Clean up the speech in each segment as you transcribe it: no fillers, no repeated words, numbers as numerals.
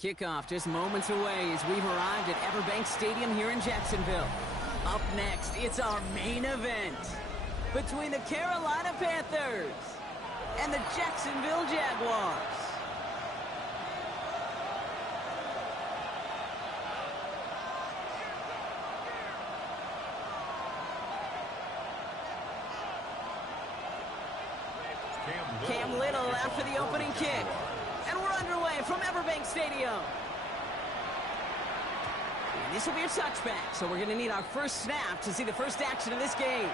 Kickoff just moments away as we've arrived at Everbank Stadium here in Jacksonville. Up next, it's our main event between the Carolina Panthers and the Jacksonville Jaguars. Cam Little after the opening kick. And we're underway from Everbank Stadium. And this will be a touchback, so we're going to need our first snap to see the first action of this game.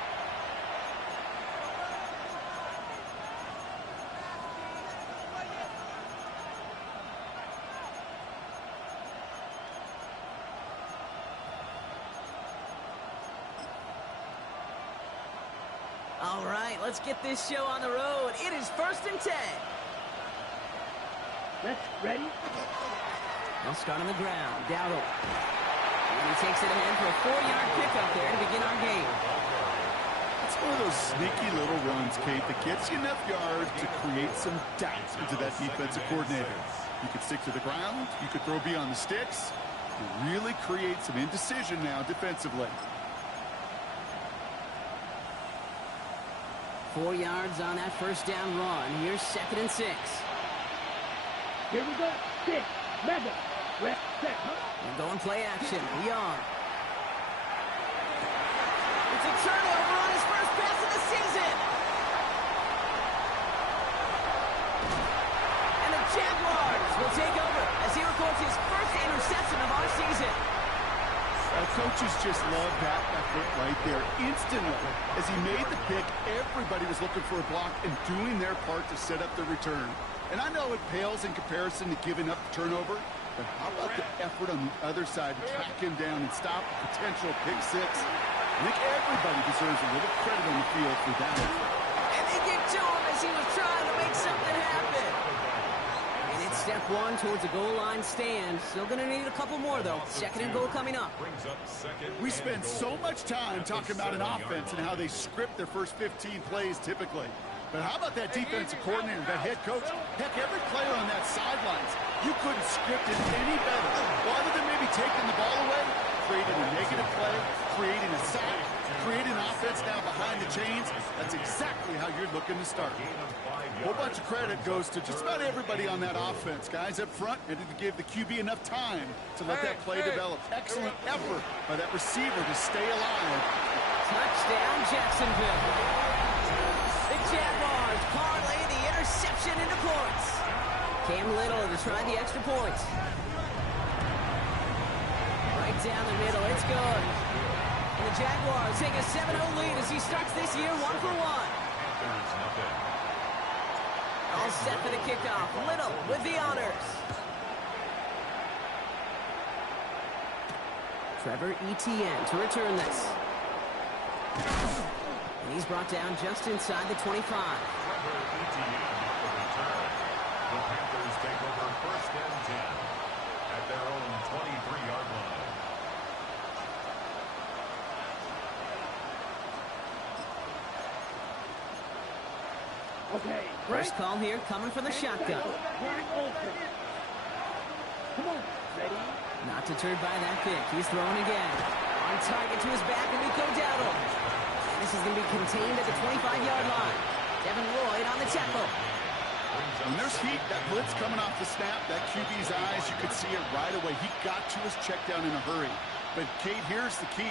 All right, let's get this show on the road. It is 1st and 10. Let's ready. They'll start on the ground. Dowdle. And he takes it ahead for a 4-yard pickup there to begin our game. It's one of those sneaky little runs, Kate, that gets you enough yards to create some doubt into that defensive coordinator. You could stick to the ground. You could throw beyond the sticks. You really create some indecision now defensively. 4 yards on that first down run. Here's 2nd and 6. Here we go. 6. Mega. Set. And going play action. We are. It's a turnover on his first pass of the season. And the Jaguars will take over as he records his first interception of our season. Coaches just love that effort right there. Instantly, as he made the pick, everybody was looking for a block and doing their part to set up the return. And I know it pales in comparison to giving up the turnover, but how about the effort on the other side to track him down and stop a potential pick six? I think everybody deserves a little credit on the field for that effort. And they get to him as he was trying to make something happen. And it's step 1 towards a goal line stand. Still going to need a couple more, though. 2nd and goal coming up. We spend so much time talking about an offense and how they script their first 15 plays typically. But how about that defensive coordinator, that head coach? Heck, every player on that sidelines, you couldn't script it any better. Well, other than maybe taking the ball away, creating a negative play, creating a sack, creating offense now behind the chains, that's exactly how you're looking to start. A whole bunch of credit goes to just about everybody on that offense. Guys up front and to give the QB enough time to let that play develop. Excellent effort by that receiver to stay alive. Touchdown, Jacksonville. The Jaguars parlay the interception into points. Cam Little to try the extra point. Right down the middle, it's good. And the Jaguars take a 7-0 lead as he starts this year 1 for 1. All set for the kickoff. Little with the honors. Trevor Etienne to return this. And he's brought down just inside the 25. The Panthers take over 1st and 10 at their own 23-yard line. Okay. First call here coming from the shotgun. Come on. Ready? Not deterred by that pick. He's throwing again. On target to his back, and Rico Dowdle. This is going to be contained at the 25-yard line. Devin Lloyd on the tackle. When there's heat, that blitz coming off the snap, that QB's eyes, you could see it right away. He got to his check down in a hurry. But, Kate, here's the key.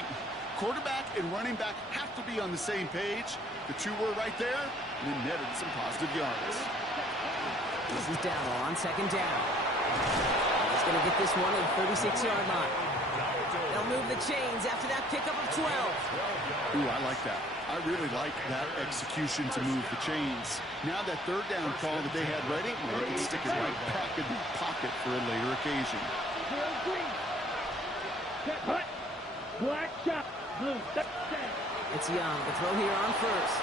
Quarterback and running back have to be on the same page. The two were right there, and then netted some positive yards. This is Dowdle on 2nd down. He's going to get this one at the 36-yard line. They'll move the chains after that pickup of 12. Ooh, I like that. I really like that execution to move the chains. Now that 3rd down call that they had ready, well, they can stick it right back in the pocket for a later occasion. Black shot. Blue. It's Young. The throw here on 1st.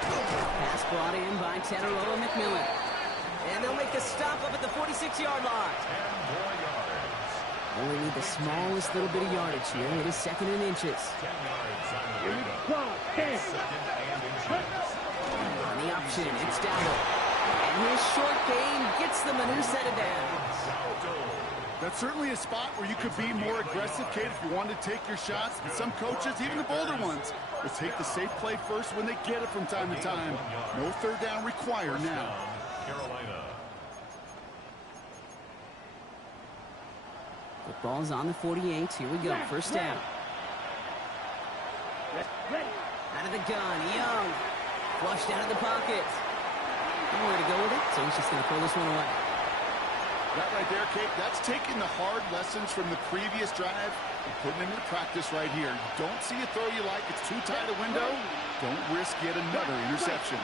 Pass brought in by Teteroa McMillan. And they'll make the stop up at the 46-yard line. 10 more yards. Only need the smallest little bit of yardage here. It is 2nd and inches. 10 yards on the Here we go. 10. Second and inches. On the option, it's Dowdle. And his short gain gets them a new set of downs. That's certainly a spot where you could be more aggressive, Kate, if you wanted to take your shots. And some coaches, even the bolder ones, will take the safe play first when they get it from time to time. No third down required now. Carolina. The ball's on the 48. Here we go. First down. Out of the gun. Young. Flushed out of the pocket. Nowhere to go with it, so he's just going to pull this one away. That right there, Kate, that's taking the hard lessons from the previous drive and putting them into practice right here. You don't see a throw you like. It's too tight a window. Don't risk yet another interception.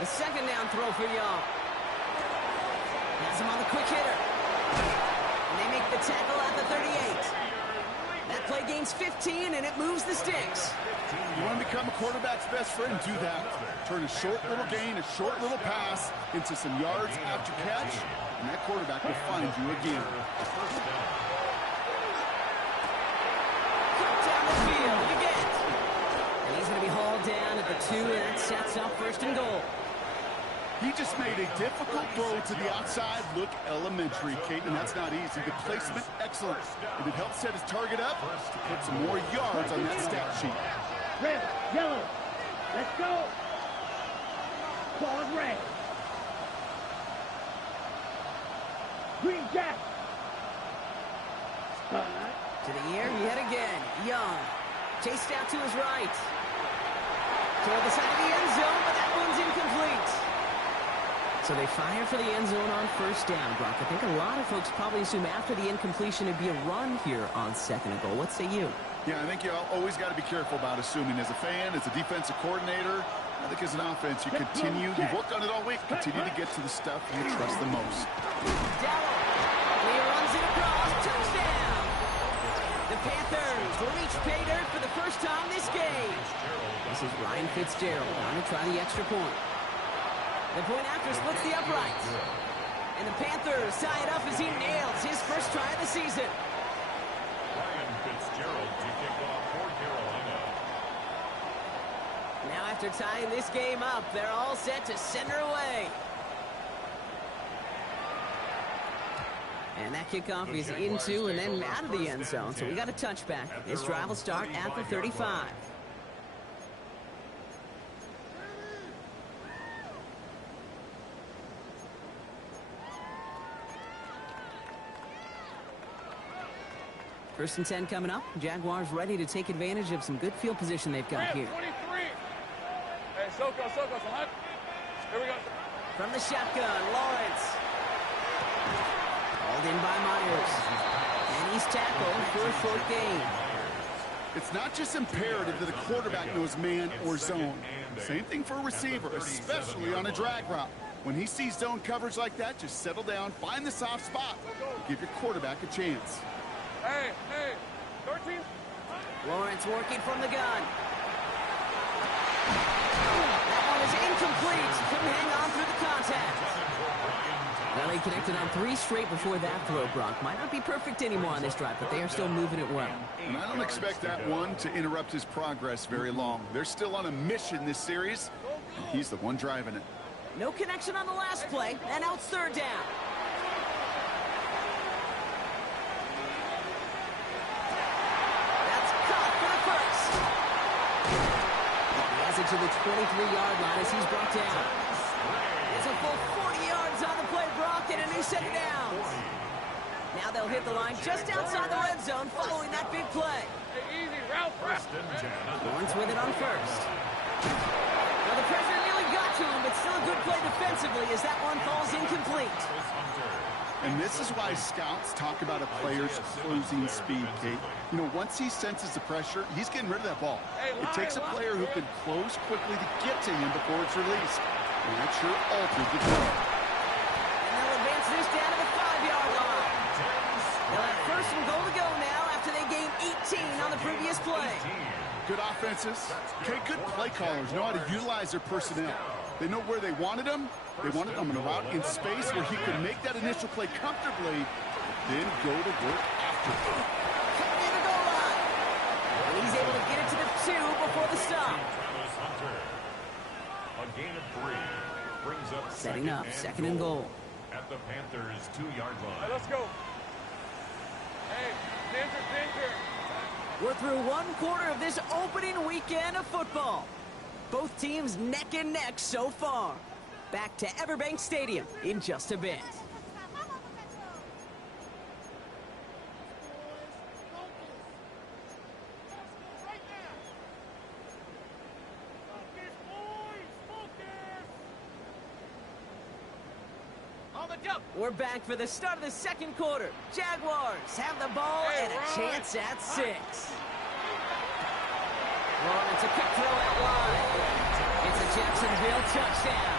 A second down throw for Young. Has him on the quick hitter. And they make the tackle at the 38. That play gains 15, and it moves the sticks. You want to become a quarterback's best friend, do that. Turn a short little gain, a short little pass into some yards after catch, and that quarterback will find you again. Cut down the field, you get. And he's going to be hauled down at the 2, and that sets up first and goal. He just made a difficult throw to the outside look elementary, Kate, and that's not easy. The placement, excellent. And it helped set his target up to put some more yards on that stat sheet. Red, yellow, let's go. Ball is red. Green jack. To the air yet again. Young. Chased out to his right. Toward the side of the end zone, but that one's incomplete. So they fire for the end zone on first down, Brock. I think a lot of folks probably assume after the incompletion it'd be a run here on second and goal. What say you? Yeah, I think you always got to be careful about assuming. As a fan, as a defensive coordinator, I think as an offense, you continue, you've worked on it all week, continue to get to the stuff you trust the most. Dallow. He runs it across. Touchdown. The Panthers will reach pay dirt for the first time this game. This is Ryan Fitzgerald on to try the extra point. The point after splits the uprights. And the Panthers tie it up as he nails his first try of the season. Ryan Fitzgerald to kick off for Carolina. Now after tying this game up, they're all set to send her away. And that kickoff is into and then out of the end zone. So we got a touchback. This drive will start at the 35. First and 10 coming up. Jaguars ready to take advantage of some good field position they've got here. 23. Hey, Soko, son. Here we go. From the shotgun, Lawrence. Hauled in by Myers. And he's tackled for a short gain. It's not just imperative that a quarterback knows man or zone. Same thing for a receiver, especially on a drag route. When he sees zone coverage like that, just settle down, find the soft spot, and give your quarterback a chance. Hey, 13. Lawrence working from the gun. That one is incomplete. Couldn't hang on through the contact. Well, he connected on 3 straight before that throw, Brock. Might not be perfect anymore on this drive, but they are still moving it well. And I don't expect that one to interrupt his progress very long. They're still on a mission this series, and he's the one driving it. No connection on the last play, and now it's third down. To the 23-yard line as he's brought down. It's a full 40 yards on the play, Brock, and a new set of downs. Now they'll hit the line just outside the red zone following that big play. Hey, easy, route. Lawrence with it on first. Well, the pressure nearly got to him, but still a good play defensively as that one falls incomplete. And this is why scouts talk about a player's closing speed, Kate. You know, once he senses the pressure, he's getting rid of that ball. It takes a player who can close quickly to get to him before it's released. And that sure altered the play. And they'll advance this down to the 5-yard line. They'll have first and goal to go now after they gained 18 on the previous play. Good offenses. Okay, good play callers know how to utilize their personnel. They know where they wanted him. They wanted him in a route in space where he could make that initial play comfortably, then go to work after. Near the goal line. And he's able to get it to the 2 before the stop. Travis Hunter. A gain of 3 brings up Setting up, second and goal. At the Panthers' 2-yard line. Hey, let's go. Hey, danger. We're through one quarter of this opening weekend of football. Both teams neck and neck so far. Back to Everbank Stadium in just a bit. We're back for the start of the second quarter. Jaguars have the ball and a chance at 6. Lawrence, a quick throw out wide. It's a Jacksonville touchdown.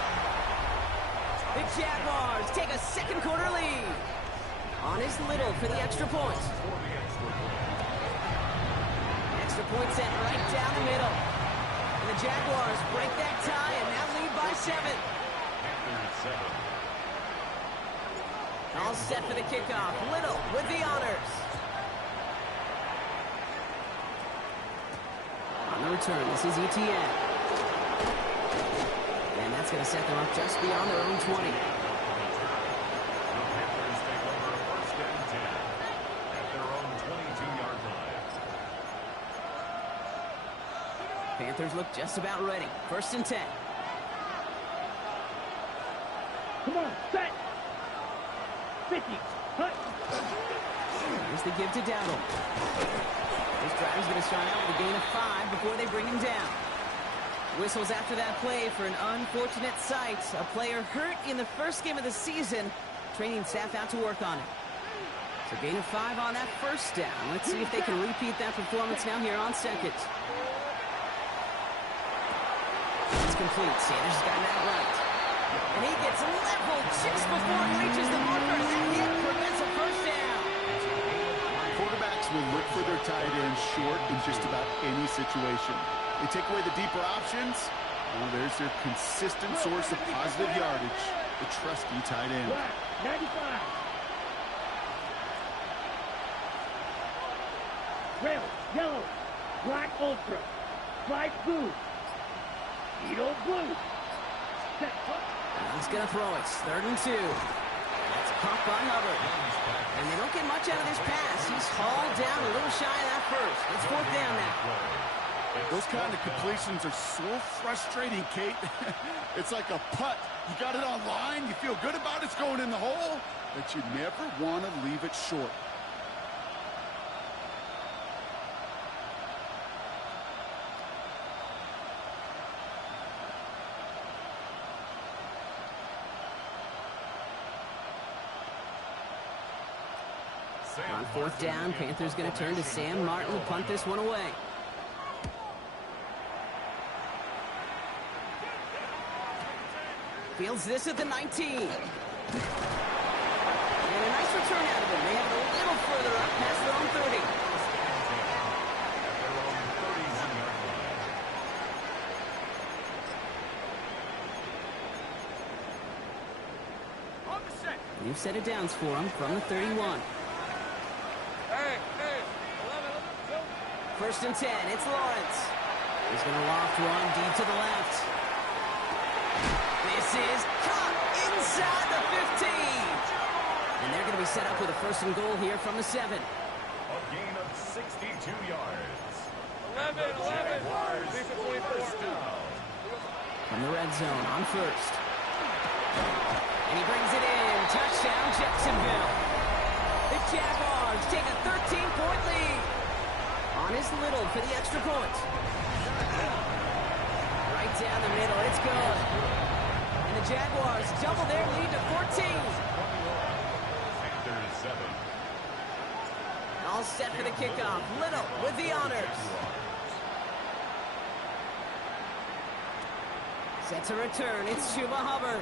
The Jaguars take a second quarter lead. On is Little for the extra point. Extra point sent right down the middle. And the Jaguars break that tie and now lead by 7. All set for the kickoff. Little with the honors. On the return, this is ETN. And that's going to set them up just beyond their own 20. The Panthers take over first and 10 at their own 22-yard line. Panthers look just about ready. First and 10. Come on, set. 50. Hut. Here's the give to Dowdle. This driver's going to start out with a gain of 5 before they bring him down. Whistles after that play for an unfortunate sight. A player hurt in the first game of the season. Training staff out to work on it. So gain of 5 on that first down. Let's see if they can repeat that performance now here on second. It's complete. Sanders has gotten that right. And he gets leveled just before he reaches the marker. That hit prevents a first down. Quarterbacks will look for their tight end short in just about any situation. They take away the deeper options. Well, there's their consistent source of positive yardage, the trusty tight end. 95. Red, yellow, black ultra, black blue, Edo blue. Set. He's going to throw it. Third and 2. That's caught by Hubbard. And they don't get much out of this pass. He's hauled down a little shy of that first. It's fourth down now. Those kind of completions are so frustrating, Kate. It's like a putt. You got it on line. You feel good about it's going in the hole, but you never want to leave it short. On fourth down, Panthers going to turn to Sam Martin to punt this one away. Fields this at the 19. And a nice return out of him. They have it a little further up past their own 30. New set of downs for him from the 31. Hey, 11, First and 10, it's Lawrence. He's going to loft one deep to the left. This is caught inside the 15. And they're going to be set up with a first and goal here from the 7. A gain of 62 yards. 11. Decent 24. From the red zone on first. And he brings it in. Touchdown, Jacksonville. The Jaguars take a 13-point lead. On is Little for the extra point. Right down the middle. It's good. And the Jaguars double their lead to 14. Panthers 7. All set for the kickoff. Little with the honors. Set to return. It's Chuba Hubbard.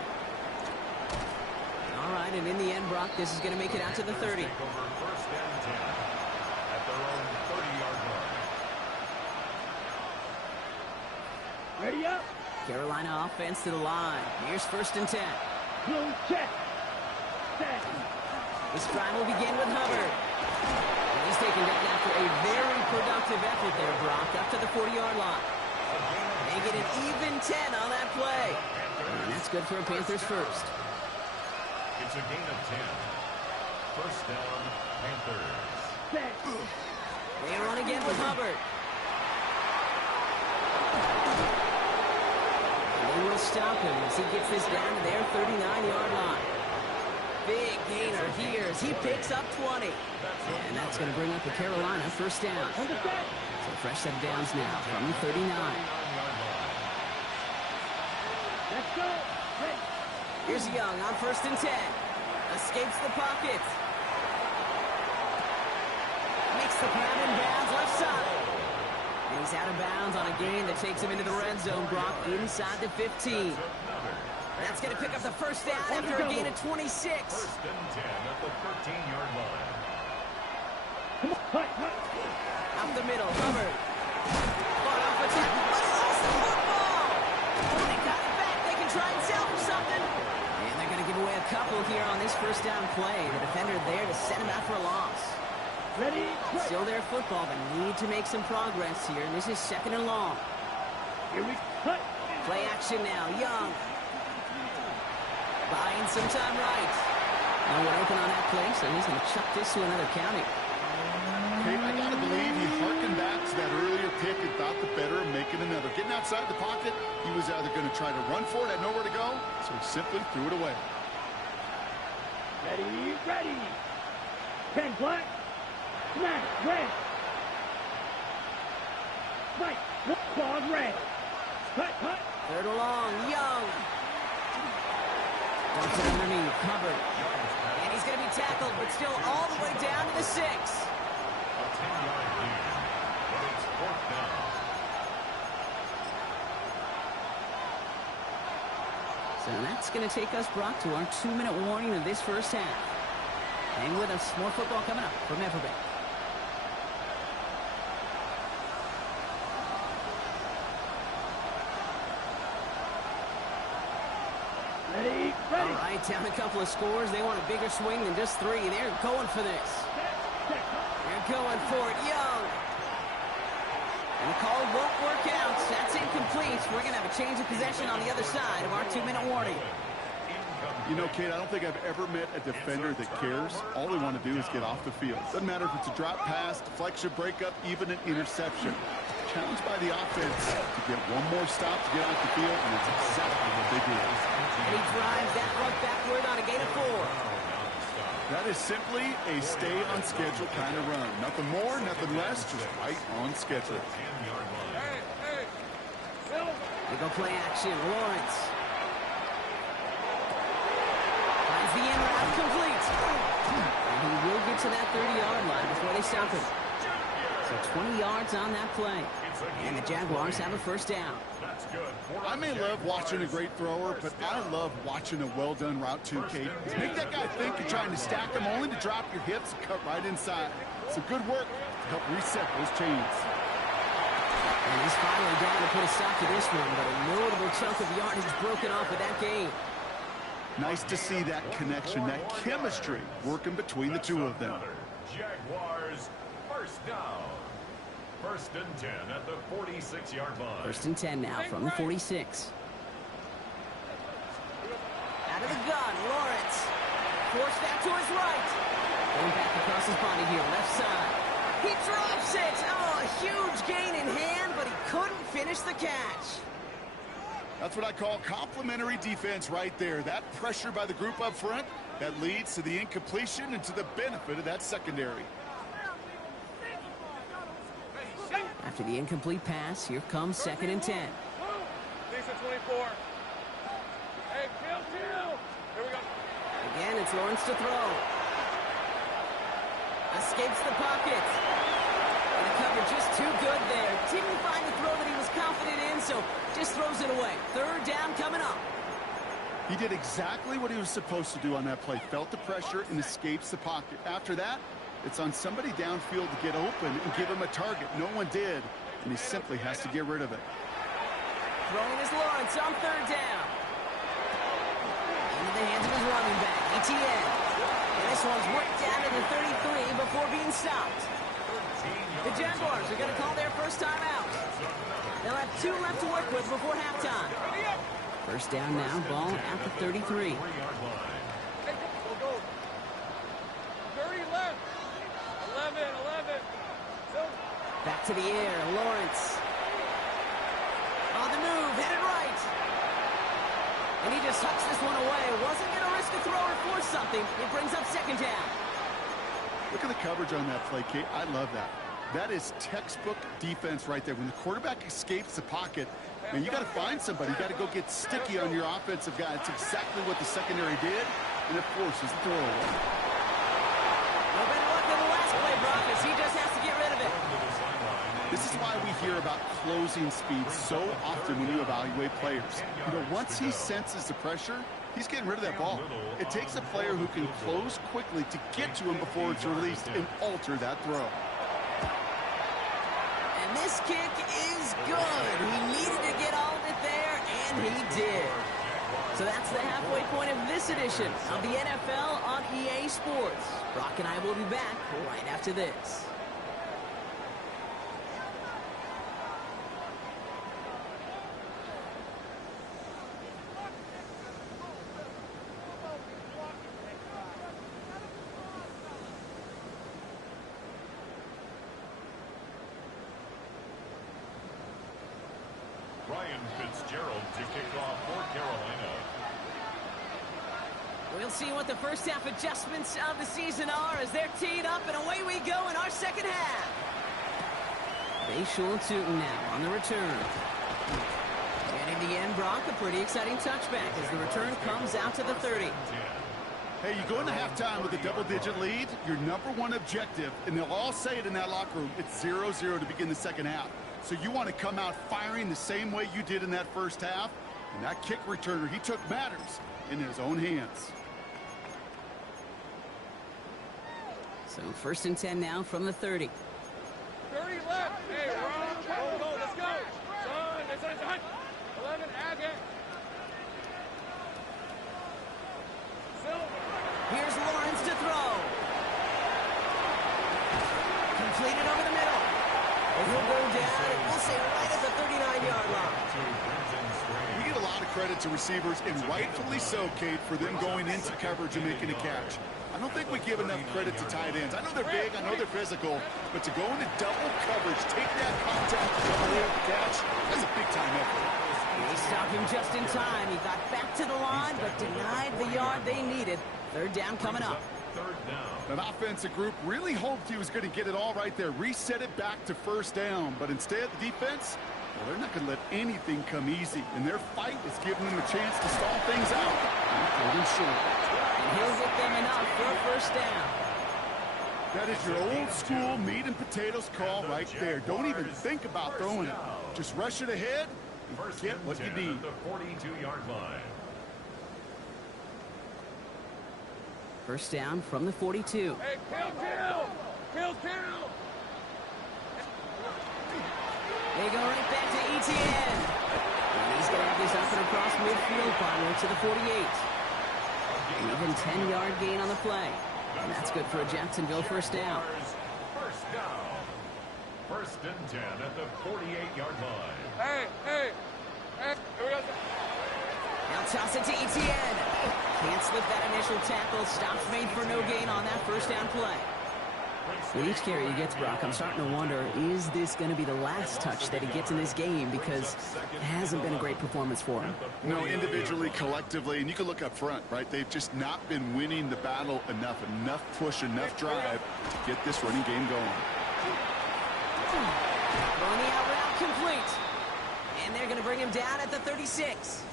All right, and in the end, Brock, this is going to make it out to the 30. Take over first and 10 at their own 30-yard line. Ready up. Carolina offense to the line. Here's first and 10. Blue check. Set. This drive will begin with Hubbard. And he He's taken down after a very productive effort there, Brock, up to the 40-yard line. They get an even 10 on that play. And that's good for a Panthers first. It's a gain of 10. First down, Panthers. They run again with Hubbard. And they will stop him as he gets this down to their 39-yard line. Big gainer here as he picks up 20. And that's going to bring up the Carolina first down. So fresh set of downs now from the 39. Let's go. Here's Young on 1st and 10. Escapes the pocket. Makes the grab in bounds left side. And he's out of bounds on a gain that takes him into the red zone, Brock, inside the 15. That's going to pick up the first down after a gain of 26. First and 10 at the 13-yard line. Come on, Up the middle, Hubbard. Fought off a tackle, but he lost the football. Oh, they got it back. They can try and salvage something. And they're going to give away a couple here on this first down play. The defender there to set him out for a loss. ready, Still their football, but need to make some progress here. And this is 2nd and long. Here we cut. Play action now, Young. Buying some time right. No one open on that play, so he's going to chuck this to another county. Okay, I got to believe he harkened back to that earlier pick and thought the better of making another. Getting outside the pocket, he was either going to try to run for it, had nowhere to go, so he simply threw it away. Ready. 10 black. Smash, red. Right, claws red. Cut. 3rd and long, Young. Dumps it underneath, Hubbard. And he's going to be tackled, but still all the way down to the 6. A 10-yard gain, but it's 4th down. So that's going to take us, Brock, to our 2-minute warning of this first half. Hang with us. More football coming up from Everbank. Ready. All right, down a couple of scores. They want a bigger swing than just 3. They're going for this. They're going for it. Young. And the call won't work out. That's incomplete. We're going to have a change of possession on the other side of our 2-minute warning. You know, Kate, I don't think I've ever met a defender that cares. All they want to do is get off the field. Doesn't matter if it's a drop pass, deflection, breakup, even an interception. Challenged by the offense to get one more stop to get off the field, and that's exactly what they did. And he drives that run backward on a gain of 4. That is simply a stay on schedule kind of run. Nothing more, nothing less, just right on schedule. Hey. They go play action. Lawrence. Finds the in route complete. And he will get to that 30-yard line before they stop him. So 20 yards on that play. And the Jaguars have a first down. I may love watching a great thrower, but I love watching a well-done route too, Kate. Make that guy think you're trying to stack him only to drop your hips and cut right inside. Some good work to help reset those chains. And he's finally down to put a stop to this one, but a notable chunk of yardage broken off with that game. Nice to see that connection, that chemistry working between the two of them. Jaguars first down. 1st and 10 at the 46-yard line. 1st and 10 now from the 46. Out of the gun, Lawrence. Forced back to his right. Going back across his body here, left side. He drops it. Oh, a huge gain in hand, but he couldn't finish the catch. That's what I call complimentary defense right there. That pressure by the group up front, that leads to the incompletion and to the benefit of that secondary. After the incomplete pass, here comes 2nd and 10. Lisa 24. Hey, kill. Here we go. Again, it's Lawrence to throw. Escapes the pocket. And the cover just too good there. Didn't find the throw that he was confident in, so just throws it away. 3rd down coming up. He did exactly what he was supposed to do on that play. Felt the pressure and escapes the pocket. After that, it's on somebody downfield to get open and give him a target. No one did, and he simply has to get rid of it. Throwing is Lawrence on 3rd down. Into the hands of his running back, ETN. And a This one's worked down to the 33 before being stopped. The Jaguars are going to call their first time out. They'll have 2 left to work with before halftime. First down now, ball at the 33. Back to the air, Lawrence. On the move, hit it right. And he just tucks this one away. Wasn't going to risk a throw or force something. It brings up second down. Look at the coverage on that play, Kate. I love that. That is textbook defense right there. When the quarterback escapes the pocket, man, you got to find somebody. You got to go get sticky on your offensive guy. It's exactly what the secondary did, and it forces the throw away. No better luck than the last play, Brock, as he just has to get rid of it. This is why we hear about closing speed so often when you evaluate players. You know, once he senses the pressure, he's getting rid of that ball. It takes a player who can close quickly to get to him before it's released and alter that throw. And this kick is good. He needed to get all of it there, and he did. So that's the halfway point of this edition of the NFL on EA Sports. Brock and I will be back right after this. Ryan Fitzgerald to kick off for Carolina. We'll see what the first half adjustments of the season are as they're teed up, and away we go in our second half. Bayshore Tootin now on the return. And in the end, Brock, a pretty exciting touchback as the return comes out to the 30. Hey, you go into halftime with a double-digit lead, your number one objective, and they'll all say it in that locker room, it's 0-0 to begin the second half. So you want to come out firing the same way you did in that first half. And that kick returner, he took matters in his own hands. So first and 10 now from the 30. 30 left. Hey, Ron. Go, let's go. Son, 11, Agate. Here's Lawrence to throw. Completed over the middle. And he'll go down, and we'll say right at the 39-yard line. We get a lot of credit to receivers, and rightfully so, Kate, for them going into coverage and making a catch. I don't think we give enough credit to tight ends. I know they're big, I know they're physical, but to go into double coverage, take that contact, and come away with the catch, that's a big-time effort. They stopped him just in time. He got back to the line, but denied the yard they needed. Third down coming up. That offensive group really hoped he was going to get it all right there, reset it back to first down, but instead the defense, well, they're not going to let anything come easy, and their fight is giving them a chance to stall things out. And he'll get them enough for a first down. That is your old school meat and potatoes call right there. Don't even think about throwing it. Just rush it ahead and get what you need. The 42-yard line. First down from the 42. Hey, kill. They go right back to Etienne. And he's going to have this up and across midfield, finally to the 48. An even 10-yard gain on the play. And that's good for a Jacksonville first down. First down. First and 10 at the 48-yard line. Hey. Here we go. Now toss it to Etienne. Can't slip that initial tackle. Stops made for no gain on that first down play. With each carry he gets, Brock, I'm starting to wonder, is this going to be the last touch that he gets in this game? Because it hasn't been a great performance for him. No, individually, collectively, and you can look up front, right? They've just not been winning the battle enough push, enough drive to get this running game going. Throwing the out route complete. And they're going to bring him down at the 36.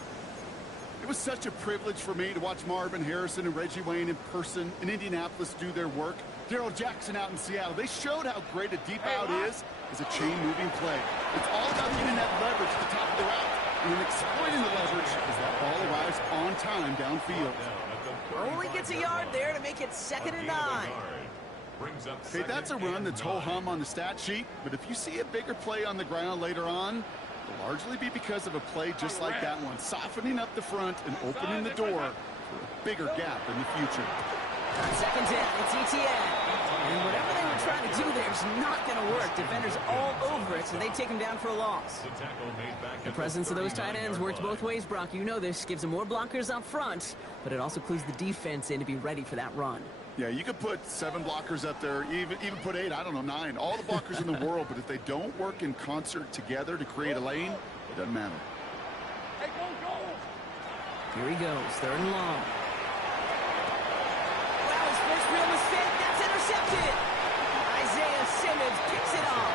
It was such a privilege for me to watch Marvin Harrison and Reggie Wayne in person in Indianapolis do their work. Daryl Jackson out in Seattle. They showed how great a deep out is as a chain-moving play. It's all about getting that leverage at the top of the route and then exploiting the leverage as that ball arrives on time downfield. Only gets a yard there to make it 2nd and 9. Okay, that's a run that's ho-hum on the stat sheet, but if you see a bigger play on the ground later on, it'll largely be because of a play just like that one, softening up the front and opening the door for a bigger gap in the future. On second down, it's ETN. And whatever they were trying to do there is not going to work. Defenders all over it, so they take him down for a loss. The presence of those tight ends works both ways, Brock. You know this. Gives them more blockers up front, but it also clues the defense in to be ready for that run. Yeah, you could put 7 blockers up there, even put 8, I don't know, 9. All the blockers in the world, but if they don't work in concert together to create a lane, it doesn't matter. Hey, go! Here he goes, 3rd and long. Wow, his first real mistake, that's intercepted. Isaiah Simmons picks it off.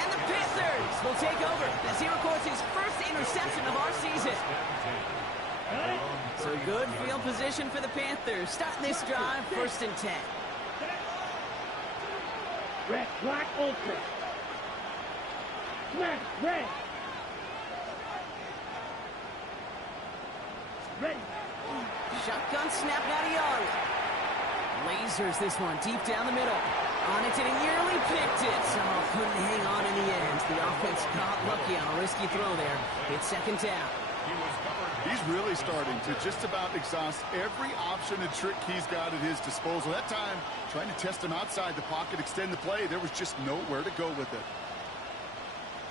And the Panthers will take over as he records his first interception of our season. So good field position for the Panthers. Starting this drive, 1st and 10. Red, black, open. Smash, red. Ready. Shotgun snap, not Young. Lasers this one deep down the middle. On it, and he nearly picked it. So couldn't hang on in the end. The offense got lucky on a risky throw there. It's 2nd down. He's really starting to just about exhaust every option and trick he's got at his disposal. That time, trying to test him outside the pocket, extend the play, there was just nowhere to go with it.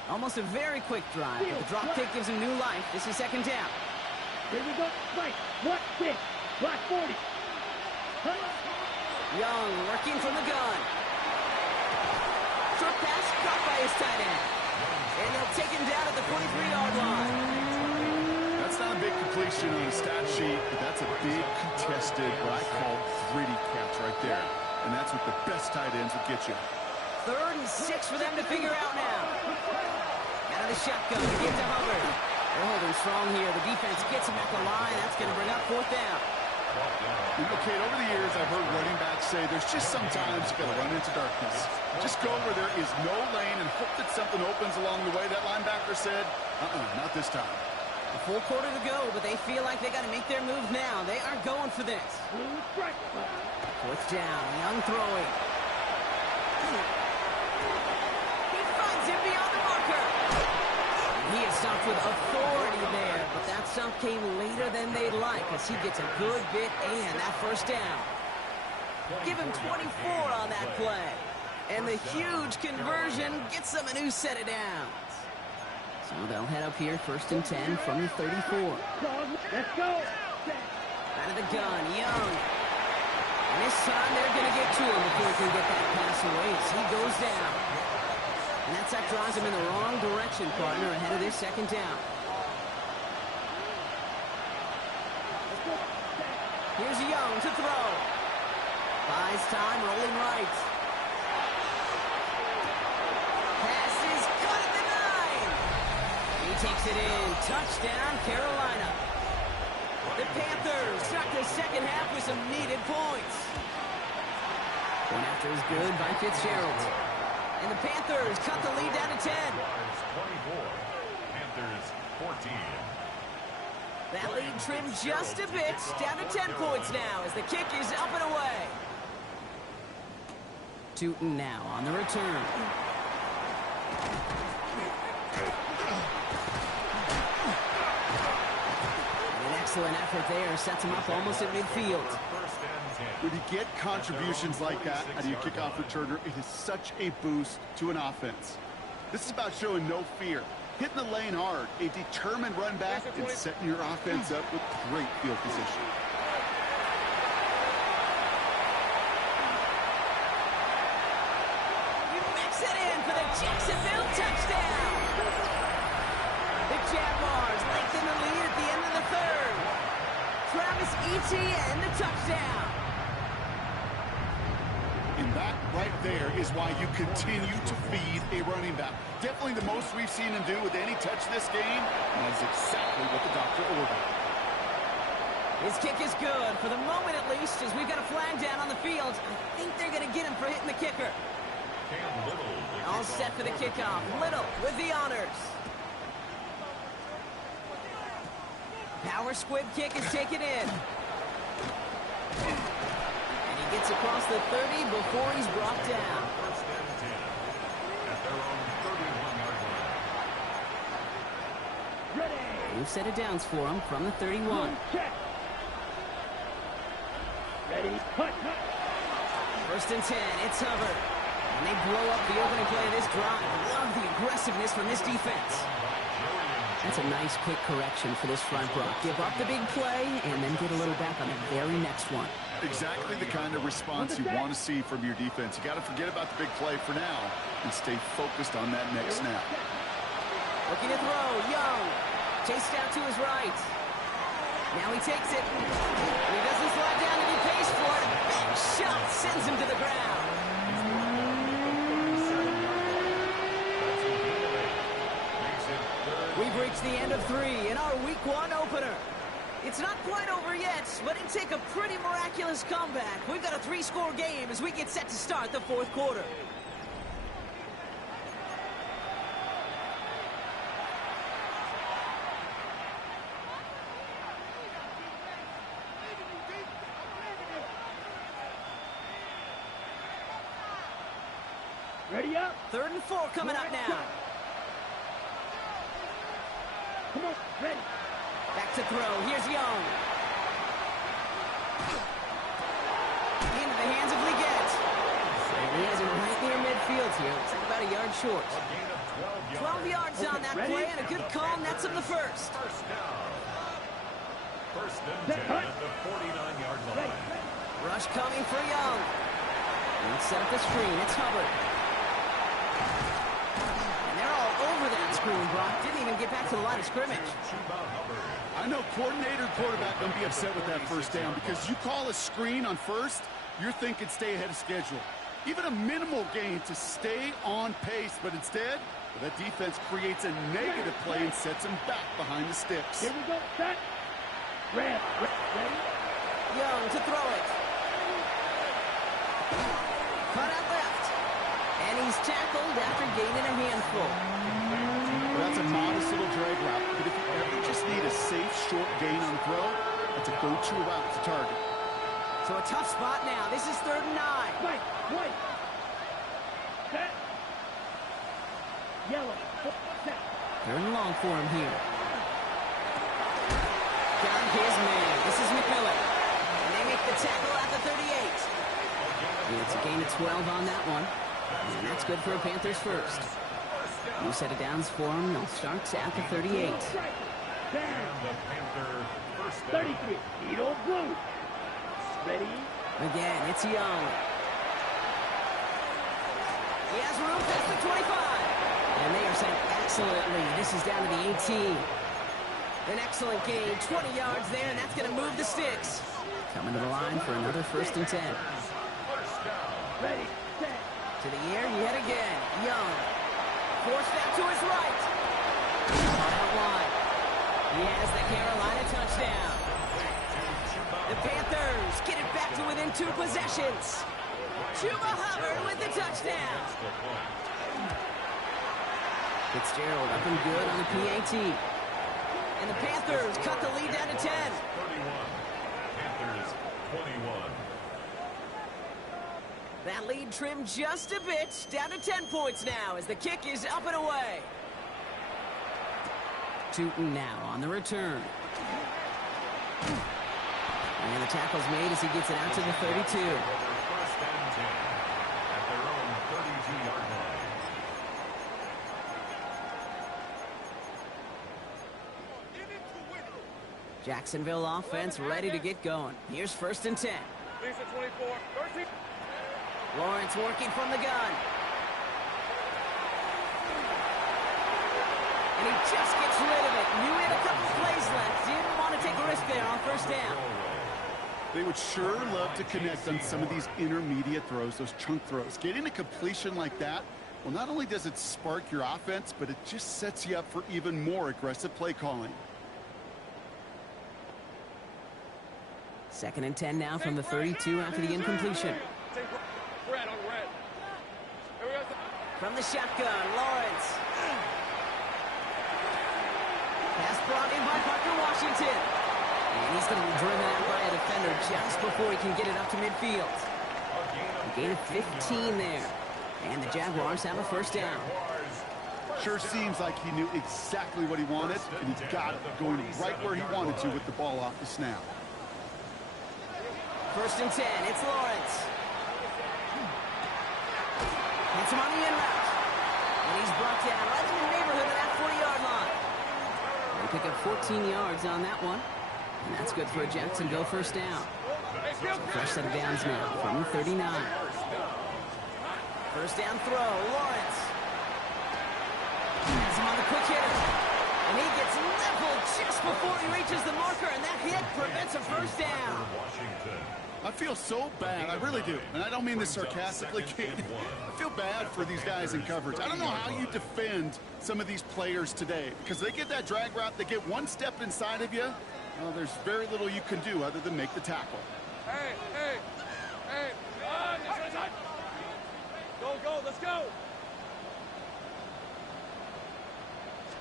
Almost a very quick drive, but the drop kick gives him new life. This is 2nd down. Here we go. Right. What? 6. Black 40. Young working from the gun. Short pass caught by his tight end. And they'll take him down at the 43-yard line. That's not a big completion on a stat sheet, but that's a big contested, what I call gritty catch right there. And that's what the best tight ends will get you. 3rd and 6 for them to figure out now. Out of the shotgun, to get to Hubbard. They're holding strong here. The defense gets him at the line. That's going to bring up 4th down. You know, Kate, over the years, I've heard running backs say there's just sometimes you got to run into darkness. Just go where there is no lane and hope that something opens along the way. That linebacker said, not this time. A full quarter to go, but they feel like they got to make their move now. They are going for this. 4th down, Young throwing. He finds him beyond the marker. He is stopped with authority there, but that stop came later than they'd like as he gets a good bit and that 1st down. Give him 24 on that play. And the huge conversion gets them a new set of downs. So they'll head up here, 1st and 10 from the 34. Let's go. Out of the gun, Young. And this time they're going to get to him before he can get that pass away as he goes down. And that sack drives him in the wrong direction, partner, ahead of this 2nd down. Here's Young to throw. Buys time, rolling right. Pass is cut at the 9. He takes it in. Touchdown, Carolina. The Panthers start the 2nd half with some needed points. Going after is good by Fitzgerald. And the Panthers cut the lead down to 10. 24. Panthers 14. That lead trimmed just a bit, down to 10 points now as the kick is up and away. Tootin now on the return. An excellent effort there, sets him up almost at midfield. When you get contributions like that out of your kickoff returner, it is such a boost to an offense. This is about showing no fear, hitting the lane hard, a determined run back, and setting your offense up with great field position. You mix it in for the Jacksonville touchdown. The Jaguars lengthen the lead at the end of the 3rd. Travis Etienne, the touchdown. And that right there is why you continue to feed a running back. Definitely the most we've seen him do with any touch this game. And that is exactly what the doctor ordered. His kick is good, for the moment at least, as we've got a flag down on the field. I think they're going to get him for hitting the kicker. All set for the kickoff. Little with the honors. Power squib kick is taken in. And he gets across the 30 before he's brought down. At their own 31-yard line. New set of downs for him from the 31. Check. Ready. Ready, punt. First and 10, it's Hubbard. And they blow up the opening play of this drive. Love the aggressiveness from this defense. That's a nice quick correction for this front, Brock. Give up the big play and then get a little back on the very next one. Exactly the kind of response you want to see from your defense. You got to forget about the big play for now and stay focused on that next snap. Looking to throw, Young. Chased out to his right. Now he takes it. He doesn't slide down and he pays for it. Big shot sends him to the ground. We've reached the end of 3 in our Week 1 opener. It's not quite over yet, but it'd take a pretty miraculous comeback. We've got a 3-score game as we get set to start the 4th quarter. Ready up. 3rd and 4 coming up now. Come on, ready. Back to throw. Here's Young. Into the hands of Leggett. And he has it right near midfield here. Looks like about a yard short. 12 yards on that play, and a good call nets him the first. First and 10 at the 49-yard line. Rush coming for Young. Let's set up the screen. It's Hubbard. And they're all over that screen, Brock. Didn't even get back to the line of scrimmage. I know coordinator quarterback don't be upset with that first down because you call a screen on first, you're thinking stay ahead of schedule. Even a minimal gain to stay on pace, but instead, that defense creates a negative play and sets them back behind the sticks. Here we go, set. Ready. Young to throw it. Cut out left. And he's tackled after gaining a handful. That's a modest little drag route, but if you ever just need a safe, short gain on throw, that's a go-to route to target. So a tough spot now. This is 3rd and 9. Right. Set. Yellow. Set. 3rd and long for him here. Got his man. This is McMillan. And they make the tackle at the 38. And it's a gain of 12 on that one. And that's good for a Panthers first. New set of downs for him. They'll start at the 38. Down. The Panther first down. 33. Needle blue. Ready. Again, it's Young. He has room past the 25. And they are set excellently. This is down to the 18. An excellent gain. 20 yards there, and that's going to move the sticks. Coming to the line for another 1st and 10. Ready. Set. To the air yet again. Young. Forced out to his right. Out wide. He has the Carolina touchdown. The Panthers get it back to within 2 possessions. Chuba Hubbard with the touchdown. Fitzgerald up and good on the PAT. And the Panthers cut the lead down to 10. 31. Panthers 21. That lead trimmed just a bit, down to 10 points now as the kick is up and away. Tootin now on the return. And the tackle's made as he gets it out to the 32. First and 10 at their own 32-yard line. Jacksonville offense ready to get going. Here's 1st and 10. Lisa 24. 13. Lawrence working from the gun. And he just gets rid of it. Knew he had a couple plays left. Didn't want to take a risk there on 1st down. They would sure love to connect on some of these intermediate throws, those chunk throws. Getting a completion like that, well, not only does it spark your offense, but it just sets you up for even more aggressive play calling. 2nd and 10 now from the 32 after the incompletion. Red on red. Here we go. From the shotgun, Lawrence. Pass brought in by Parker Washington. And he's going to be driven out by a defender just before he can get it up to midfield. A gain of 15 there. And the Jaguars have a 1st down. Sure seems like he knew exactly what he wanted, and he got it going right where he wanted to with the ball off the snap. First and 10. It's Lawrence. Hits him on the in route. And he's brought down right in the neighborhood of that 40-yard line. They pick up 14 yards on that one. And that's good for a Jacksonville first down. So fresh set of downs now from the 39. First down throw, Lawrence. Has him on the quick hitter. And he gets leveled just before he reaches the marker, and that hit prevents a first down. I feel so bad. I really do. And I don't mean this sarcastically, kid. I feel bad for these guys in coverage. I don't know how you defend some of these players today, because they get that drag route, they get one step inside of you. Well, there's very little you can do other than make the tackle. Hey, go, let's go.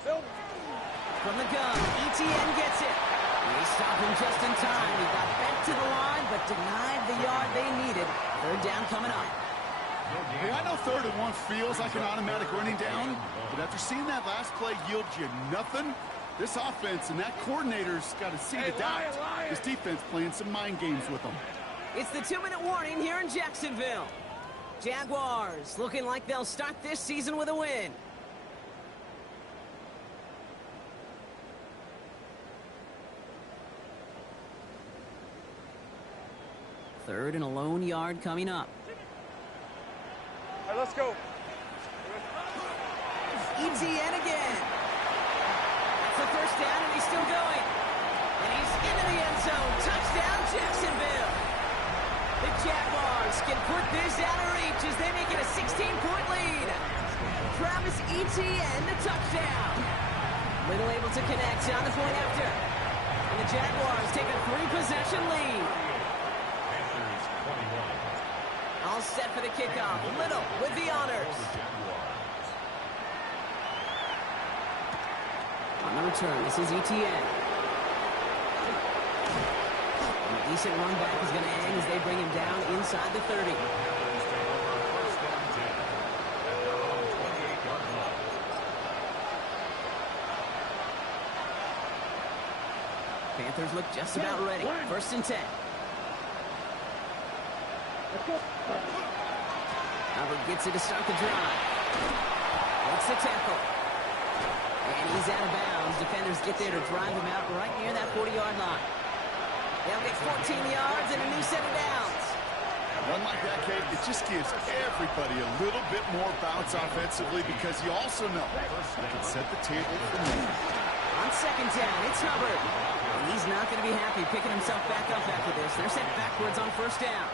From the gun, ETN gets it. They stop him just in time. He got bent to the line, but denied the yard they needed. Third down coming up. Hey, I know 3rd and 1 feels like an automatic running down, but after seeing that last play yield you nothing, this offense and that coordinator's got to see the doubt. This defense playing some mind games with them. It's the 2-minute warning here in Jacksonville. Jaguars looking like they'll start this season with a win. Third and a lone yard coming up. All right, let's go. ETN again. That's the first down, and he's still going. And he's into the end zone. Touchdown, Jacksonville. The Jaguars can put this out of reach as they make it a 16-point lead. Travis Etienne, the touchdown. Little able to connect on the point after. And the Jaguars take a 3-possession lead. All set for the kickoff. Little with the honors. On the return, this is ETN. And a decent run back is going to end as they bring him down inside the 30. Panthers look just about ready. First and 10. Albert gets it to start the drive. Makes the tackle. And he's out of bounds. Defenders get there to drive him out right near that 40-yard line. They'll get 14 yards and a new set of downs. A run like that, Kate, it just gives everybody a little bit more bounce offensively, because you also know you can set the table for more. On second down, it's Hubbard. And he's not going to be happy picking himself back up after this. They're sent backwards on first down.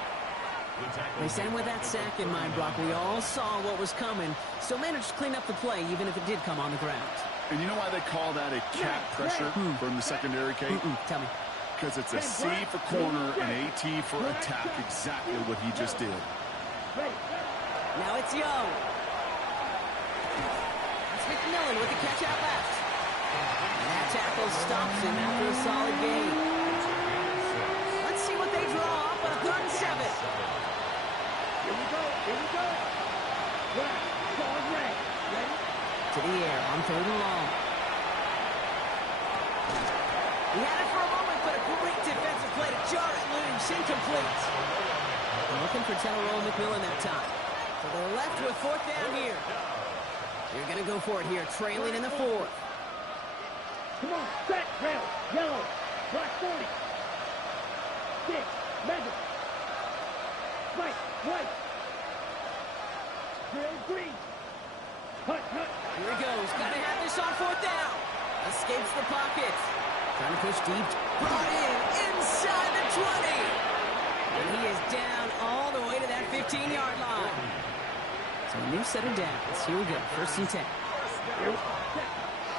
They sent him with that sack in mind, Brock. We all saw what was coming. Still managed to clean up the play, even if it did come on the ground. And you know why they call that a cat pressure from the secondary, Kate? Tell me. Because it's a C for corner and AT for attack, exactly what he just did. Now it's Young. It's McMillan with the catch out left. And that tackle stops him after a solid gain. Let's see what they draw up on a 3rd and 7. Here we go. Right, ball red. Ready? To the air on 3rd and long. He had it for a moment, but a great defensive play to jar it loose. Incomplete. Looking for Tellero McMillan that time. So they're left with 4th down here. They're going to go for it here, trailing in the 4th. Come on, set, rail, yellow, black 40. 6, mega. White. Green. Hut. Here he goes. Got to have this on 4th down. Escapes the pocket. Trying to push deep. Brought in inside the 20. And he is down all the way to that 15-yard line. So a new set of downs. Here we go. First and 10.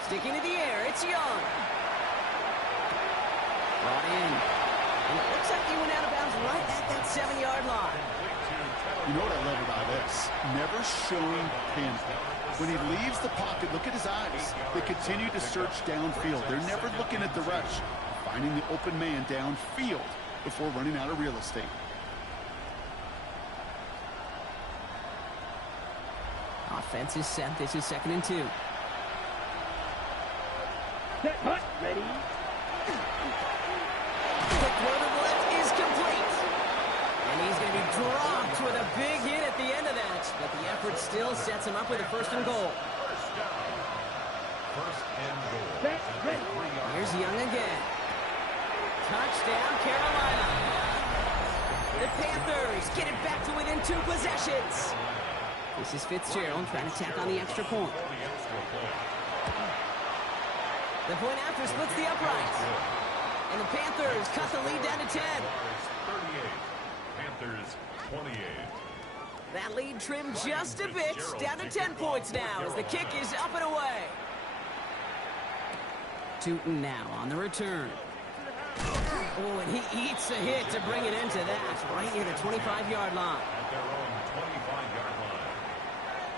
Sticking to the air. It's Young. Brought in. And it looks like he went out of bounds right at that 7-yard line. You know what I love about this? Never showing panic. When he leaves the pocket, look at his eyes. They continue to search downfield. They're never looking at the rush. Finding the open man downfield before running out of real estate. Offense is set. This is 2nd and 2. Set, hut, ready. Quick throw to the left is complete. dropped with a big hit at the end of that, but the effort still sets him up with a first and goal. First and goal. Here's Young again. Touchdown, Carolina. The Panthers get it back to within 2 possessions. This is Fitzgerald trying to tack on the extra point. The point after splits the uprights. And the Panthers cut the lead down to 10. 38. Panthers 28. That lead trimmed just a bit, down to 10 points now as the kick is up and away. Tootin now on the return. Oh, and he eats a hit to bring it into that, right near the 25-yard line. At their own 25-yard line.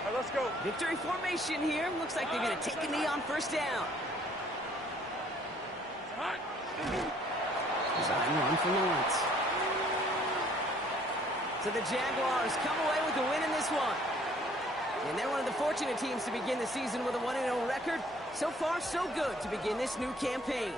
All right, let's go. Victory formation here. Looks like they're going to take a knee on first down. Design run for Lawrence. So the Jaguars come away with the win in this one. And they're one of the fortunate teams to begin the season with a 1-0 record. So far, so good to begin this new campaign.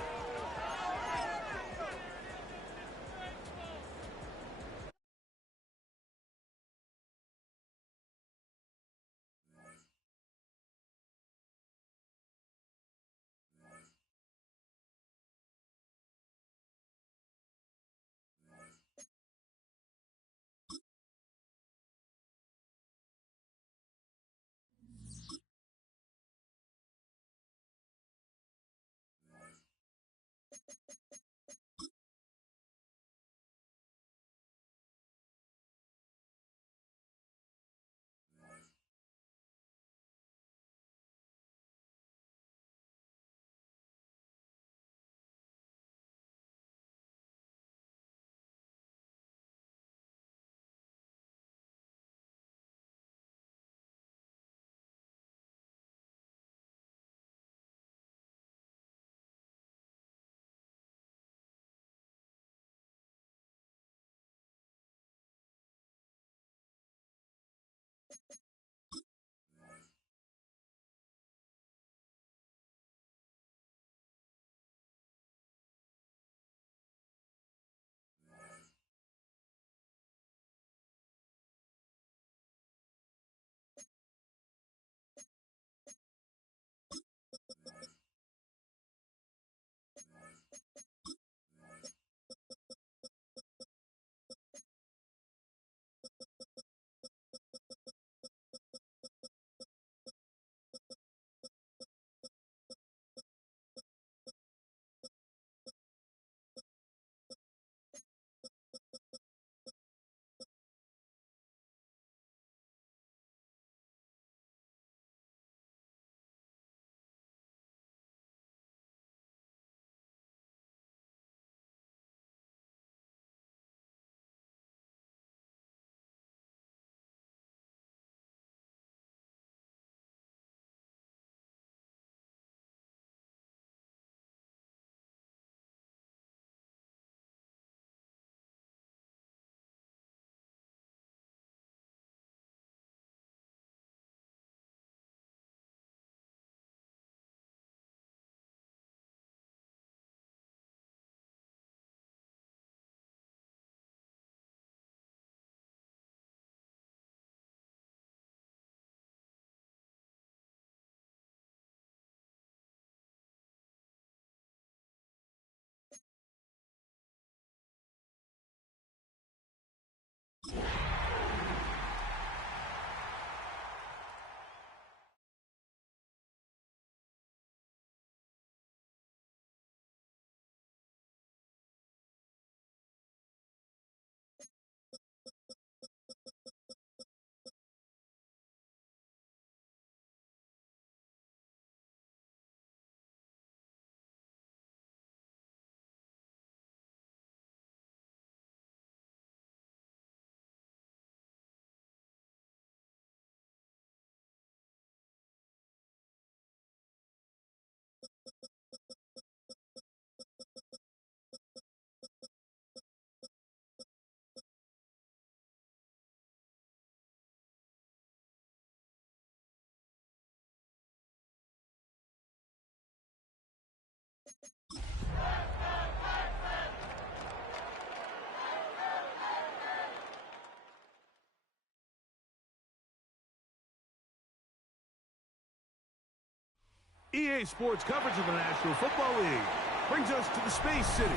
EA Sports coverage of the National Football League brings us to the Space City,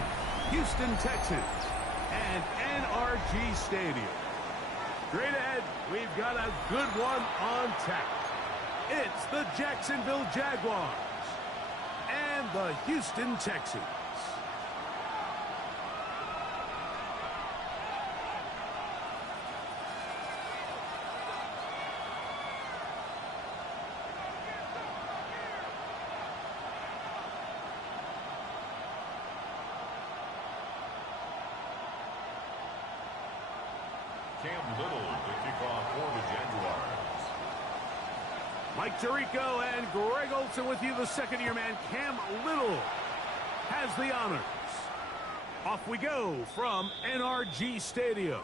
Houston Texans, and NRG Stadium. Straight ahead, we've got a good one on tap. It's the Jacksonville Jaguars and the Houston Texans. Cam Little to kick off for the Jaguars. Mike Tirico and Greg Olson with you. The second-year man, Cam Little, has the honors. Off we go from NRG Stadium.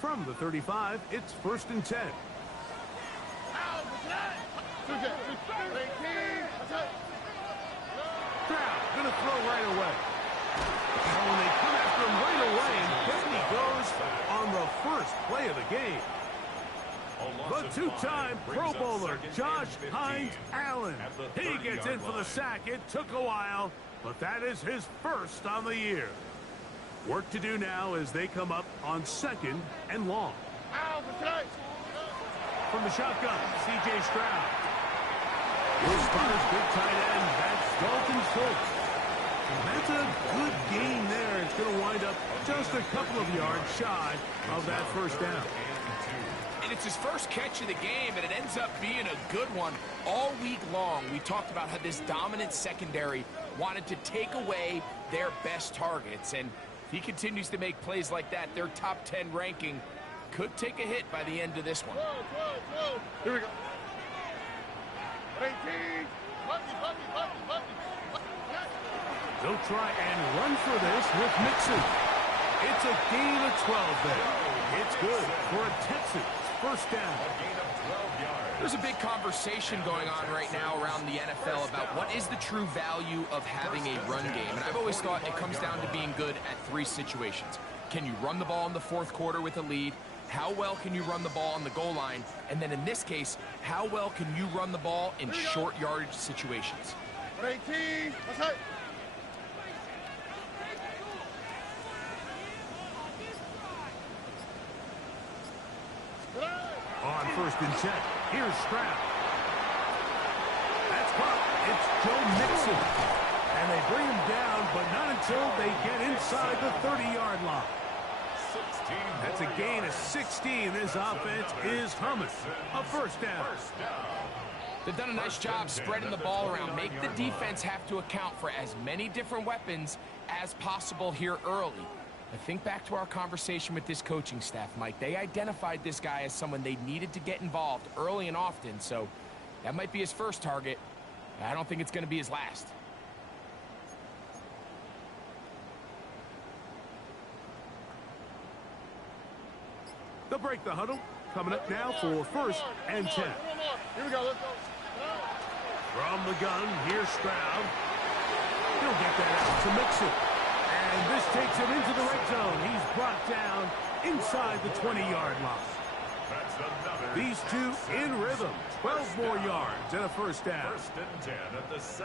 From the 35, it's 1st and 10. Stroud gonna throw right away. And when they come after him right away, and down he goes on the first play of the game. The two-time Pro Bowler, Josh Hines Allen. He gets in for the sack. It took a while, but that is his first on the year. Work to do now as they come up on 2nd and long. From the shotgun, C.J. Stroud. Will Spotter's big tight end, that's Dalton Schultz. And that's a good gain there. It's going to wind up just a couple of yards shy of that first down. And it's his first catch of the game, and it ends up being a good one. All week long, we talked about how this dominant secondary wanted to take away their best targets, and if he continues to make plays like that, their top 10 ranking could take a hit by the end of this one. Here we go. 18. They'll try and run for this with Mixon. It's a gain of 12 there. It's good for a Texans first down. There's a big conversation going on right now around the NFL about what is the true value of having a run game. And I've always thought it comes down to being good at 3 situations. Can you run the ball in the 4th quarter with a lead? How well can you run the ball on the goal line? And then in this case, how well can you run the ball in short yardage situations? 18. Let's go. On 1st and 10, here's Stroud. That's caught. It's Joe Mixon. And they bring him down, but not until they get inside the 30-yard line. That's a gain of 16. This offense is humming. A first down. They've done a nice job spreading the ball around. Make the defense have to account for as many different weapons as possible here early. I think back to our conversation with this coaching staff, Mike. They identified this guy as someone they needed to get involved early and often, so that might be his first target. I don't think it's going to be his last. They'll break the huddle. Coming up now for 1st and 10. Here we go. Let's go. From the gun, here's Stroud. He'll get that out to Mixon. And this takes him into the red zone. He's brought down inside the 20-yard line. These two in rhythm. 12 more yards and a first down.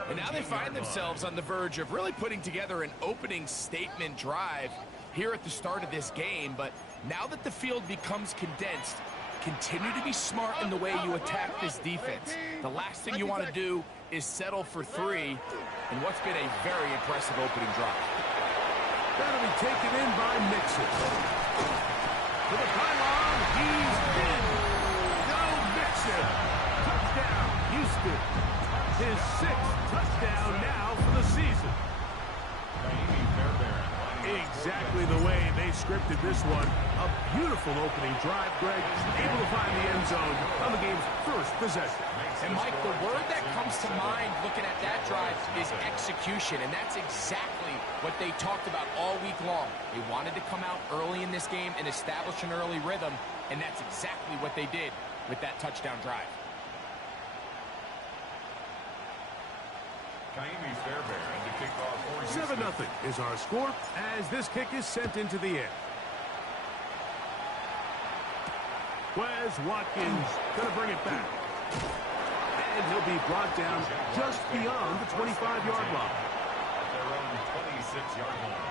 And now they find themselves on the verge of really putting together an opening statement drive here at the start of this game. But now that the field becomes condensed, continue to be smart in the way you attack this defense. The last thing you want to do is settle for 3 in what's been a very impressive opening drive. That'll be taken in by Mixon. To the pylon, he's in. Joe Mixon. Touchdown, Houston. His 6th touchdown now for the season. Exactly the way they scripted this one. A beautiful opening drive, Greg. Able to find the end zone on the game's first possession. And, Mike, the word that comes to mind looking at that drive is execution, and that's exactly what they talked about all week long. They wanted to come out early in this game and establish an early rhythm, and that's exactly what they did with that touchdown drive. 7-0 is our score as this kick is sent into the air. Wes Watkins going to bring it back. And he'll be brought down just beyond the 25-yard line. At their own 26-yard line.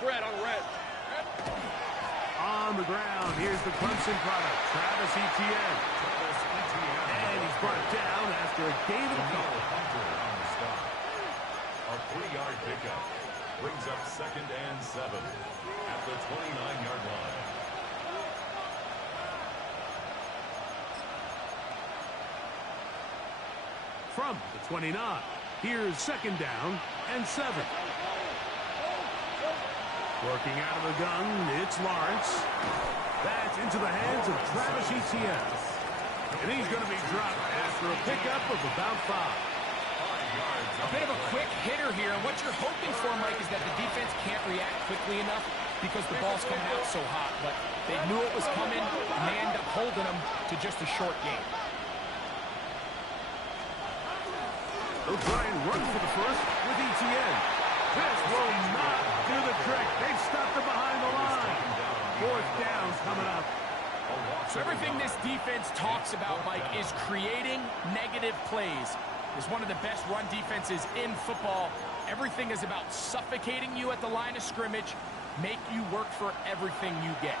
Red on red. On the ground, here's the Clemson product, Travis Etienne. And he's brought down after a gain of a couple. On the stop. A 3-yard pickup brings up 2nd and 7 at the 29-yard line. From the 29, here's 2nd down and 7. Working out of the gun, it's Lawrence. That's into the hands of Travis Etienne. And he's going to be dropped after a pickup of about 5. A bit of a quick hitter here, and what you're hoping for, Mike, is that the defense can't react quickly enough because the ball's coming out so hot. But they knew it was coming, and they end up holding them to just a short game. They'll try and run for the first with Etienne. This will not do the trick. They've stopped him behind the line. 4th down coming up. So everything this defense talks about, Mike, is creating negative plays. It's one of the best run defenses in football. Everything is about suffocating you at the line of scrimmage, make you work for everything you get.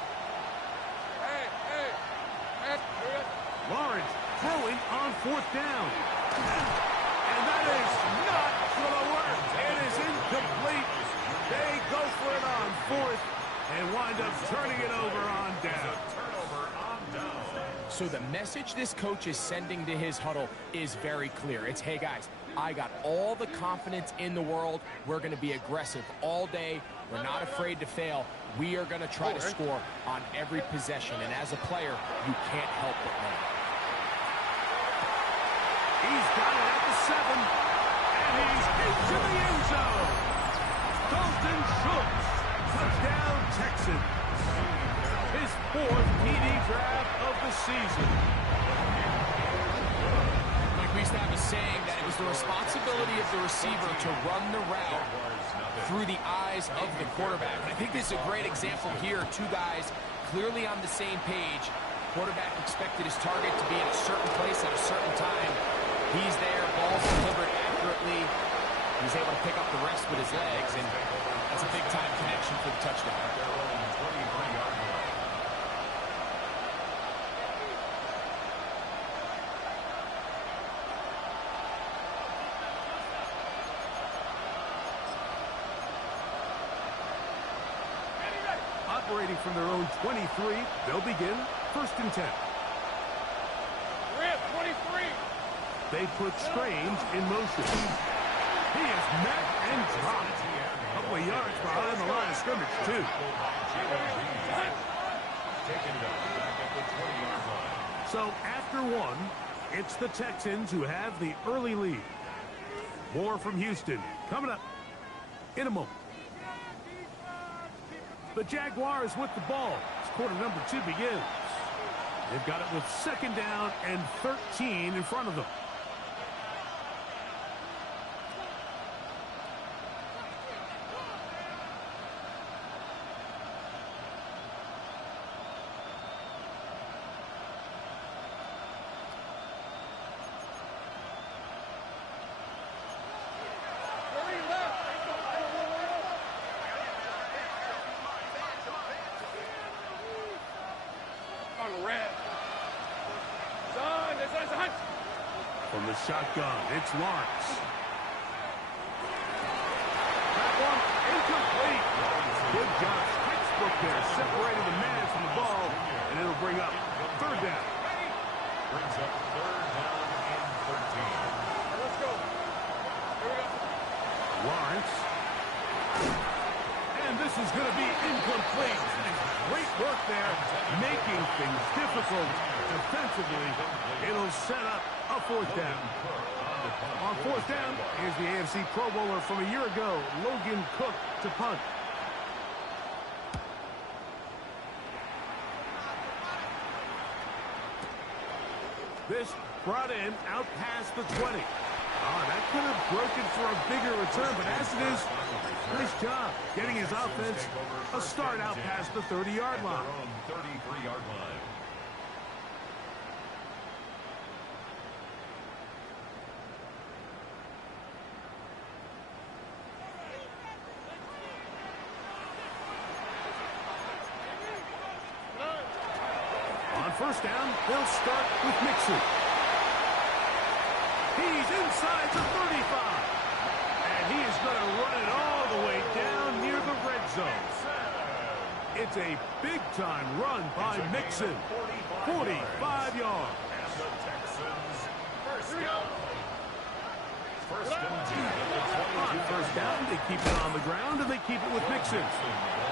Lawrence throwing on 4th down. And that is not going to work. It is incomplete. They go for it on 4th and wind up turning it over on down. So the message this coach is sending to his huddle is very clear. It's, hey, guys, I got all the confidence in the world. We're going to be aggressive all day. We're not afraid to fail. We are going to try to score on every possession. And as a player, you can't help but win. He's got it at the 7. And he's into the end zone. Dalton Schultz. Touchdown, Texans. His 4th TD grab of the season. Like we used to have a saying that it was the responsibility of the receiver to run the route through the eyes of the quarterback. And I think this is a great example here. 2 guys clearly on the same page. Quarterback expected his target to be in a certain place at a certain time. He's there, ball's delivered accurately. He's able to pick up the rest with his legs, and that's a big-time connection for the touchdown. Operating from their own 23, they'll begin 1st and 10. Rip, 23. They put Strange in motion. He is met and dropped. A couple of yards behind the line of scrimmage, too. So after 1, it's the Texans who have the early lead. More from Houston coming up in a moment. The Jaguars with the ball as quarter number 2 begins. They've got it with 2nd down and 13 in front of them. From the shotgun, it's Lawrence. Good job. Textbook there. Separated the man from the ball, and it'll bring up third down. Brings up third down and 13. Let's go. Here we go. Lawrence. And this is going to be incomplete. Great work there, making things difficult defensively. It'll set up a fourth down. On fourth down, here's the AFC Pro Bowler from a year ago, Logan Cook, to punt. This brought in out past the 20. Oh, that could have broken for a bigger return, but as it is, nice job getting his offense a start out past the 30-yard line. 33-yard line. On first down, they'll start with Mixon. He's inside the 35. And he is going to run it all the way down near the red zone. It's a big-time run by Mixon. 45 yards. And the Texans first down. First and 10. On first down, they keep it on the ground, and they keep it with Mixon.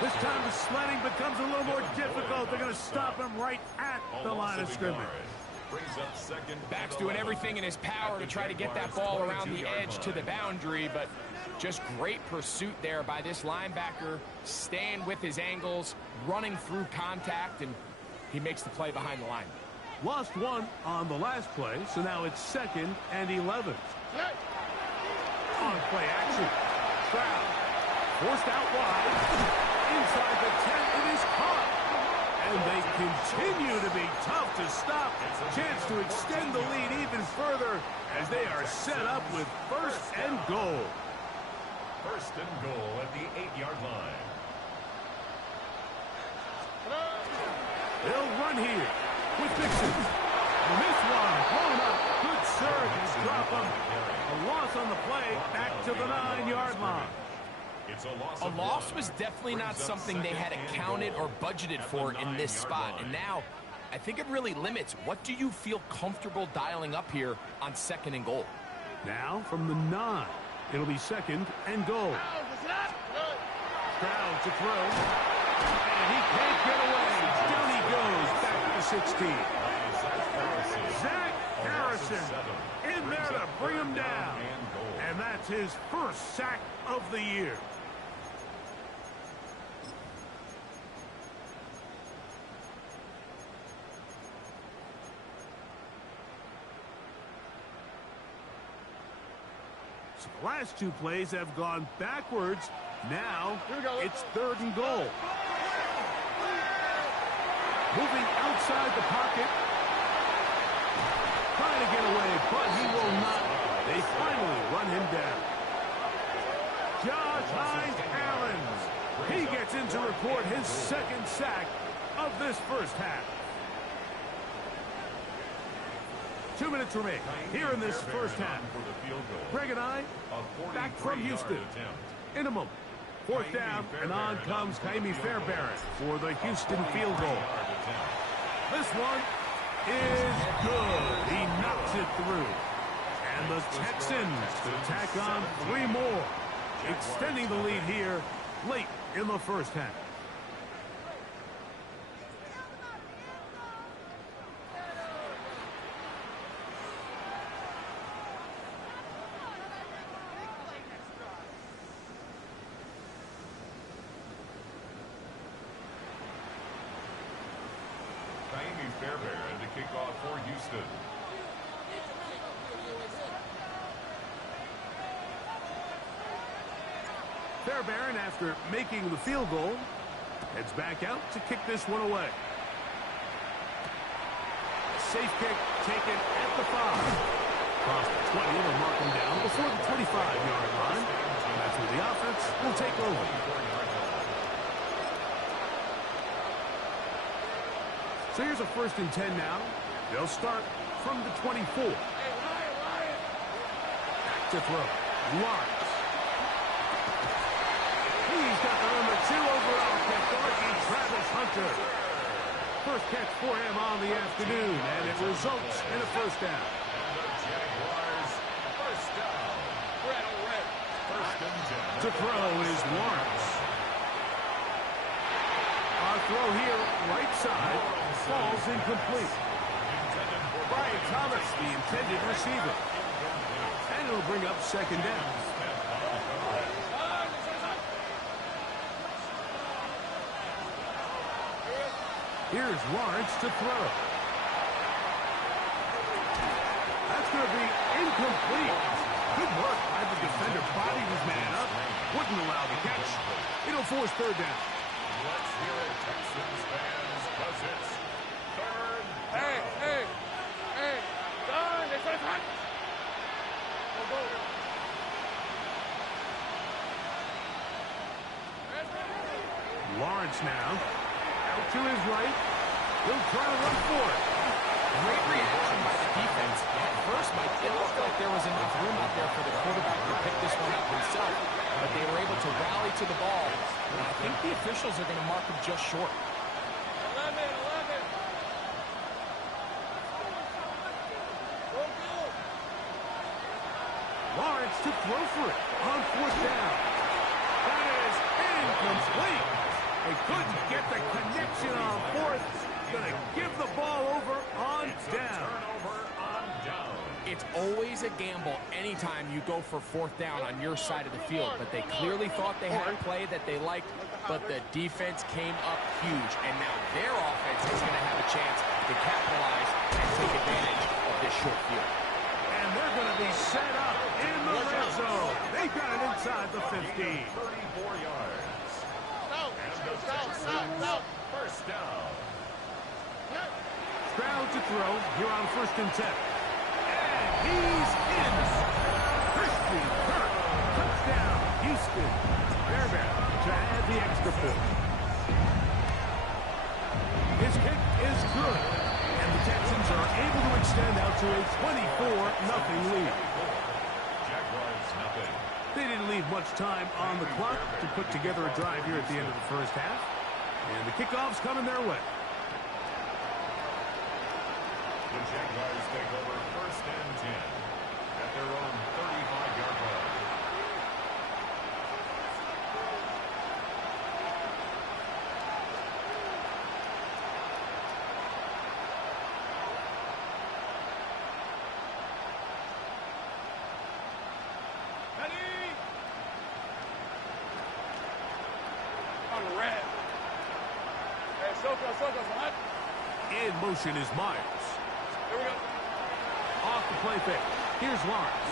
This time the sledding becomes a little more difficult. They're going to stop him right at the line of scrimmage. Brings up second. Back's doing everything in his power to try to get that ball around the edge to the boundary, but just great pursuit there by this linebacker, staying with his angles, running through contact, and he makes the play behind the line. Lost one on the last play, so now it's 2nd and 11. On play action. Stroud forced out wide. Inside the 10, it is caught. And they continue to be tough to stop. Chance to extend the lead even further as they are set up with first and goal. First and goal at the 8-yard line. They'll run here with Mixon. And this one blown up. Good surge. Drop him. A loss on the play. Back to the 9-yard line. A loss was definitely not something they had accounted or budgeted for in this spot. And now, I think it really limits. What do you feel comfortable dialing up here on 2nd and goal? Now from the 9. It'll be 2nd and goal. Stroud to throw. And he can't get away. Down he goes. Back to 16. Zach Harrison in there to bring him down. And that's his first sack of the year. So the last two plays have gone backwards. Now it's 3rd and goal. Moving outside the pocket. Trying to get away, but he will not. They finally run him down. Josh Hines-Allen. He gets in to record his 2nd sack of this first half. 2 minutes remain here in this first half. Greg and I back from Houston. In a moment. 4th down, and on comes Kaimi Fairbairn for the Houston field goal. This one is good. He knocks it through. And the Texans to tack on 3 more, extending the lead here late in the first half. Kaimi Fairbairn to kick off for Houston. Fairbairn, after making the field goal, heads back out to kick this one away. Safe kick taken at the 5. Across the 20, they'll mark him down before the 25-yard line. That's where the offense will take over. So here's a 1st and 10 now. They'll start from the 24. Back to throw. Lawrence. He's got the number 2 over the afternoon, and it results in a first down. And the Jaguars first down. Red, red. First and 10. To throw is Lawrence. Our throw here, right side, falls incomplete. Brian Thomas, the intended receiver. And it'll bring up second down. Here's Lawrence to throw. That's going to be incomplete. Good work by the defender. Bodied his man up. Wouldn't allow the catch. It'll force third down. Let's hear it, Texans fans, because it's third. Hey, hey, hey. Done. It's hot. Go, go. Lawrence now. Out to his right. He'll try to run for it. Great reaction by the defense. At first, Mike, it looked like there was enough room out there for the quarterback to pick this one up himself, but they were able to rally to the ball. And I think the officials are going to mark him just short. 11, 11. Go, go. Lawrence to throw for it on fourth down. That is incomplete. They couldn't get the connection on fourth. Going to give the ball over on down. Turnover on down. It's always a gamble anytime you go for fourth down on your side of the field, but they clearly thought they had a play that they liked, but the defense came up huge, and now their offense is going to have a chance to capitalize and take advantage of this short field. And they're going to be set up in the red zone. They got it inside the 15. 34 yards. And the Texans first down. Stroud to throw here on first and 10. And he's in. Christian Kirk. Touchdown, Houston. Fairbairn to add the extra point. His kick is good. And the Texans are able to extend out to a 24-0 lead. Jaguars nothing. They didn't leave much time on the clock to put together a drive here at the end of the first half. And the kickoff's coming their way. The Jaguars take over first and 10 at their own 35-yard line. Ready? On the red. Hey, Soko, hot. In motion is Myers. Here we go. Off the play fake. Here's Lawrence.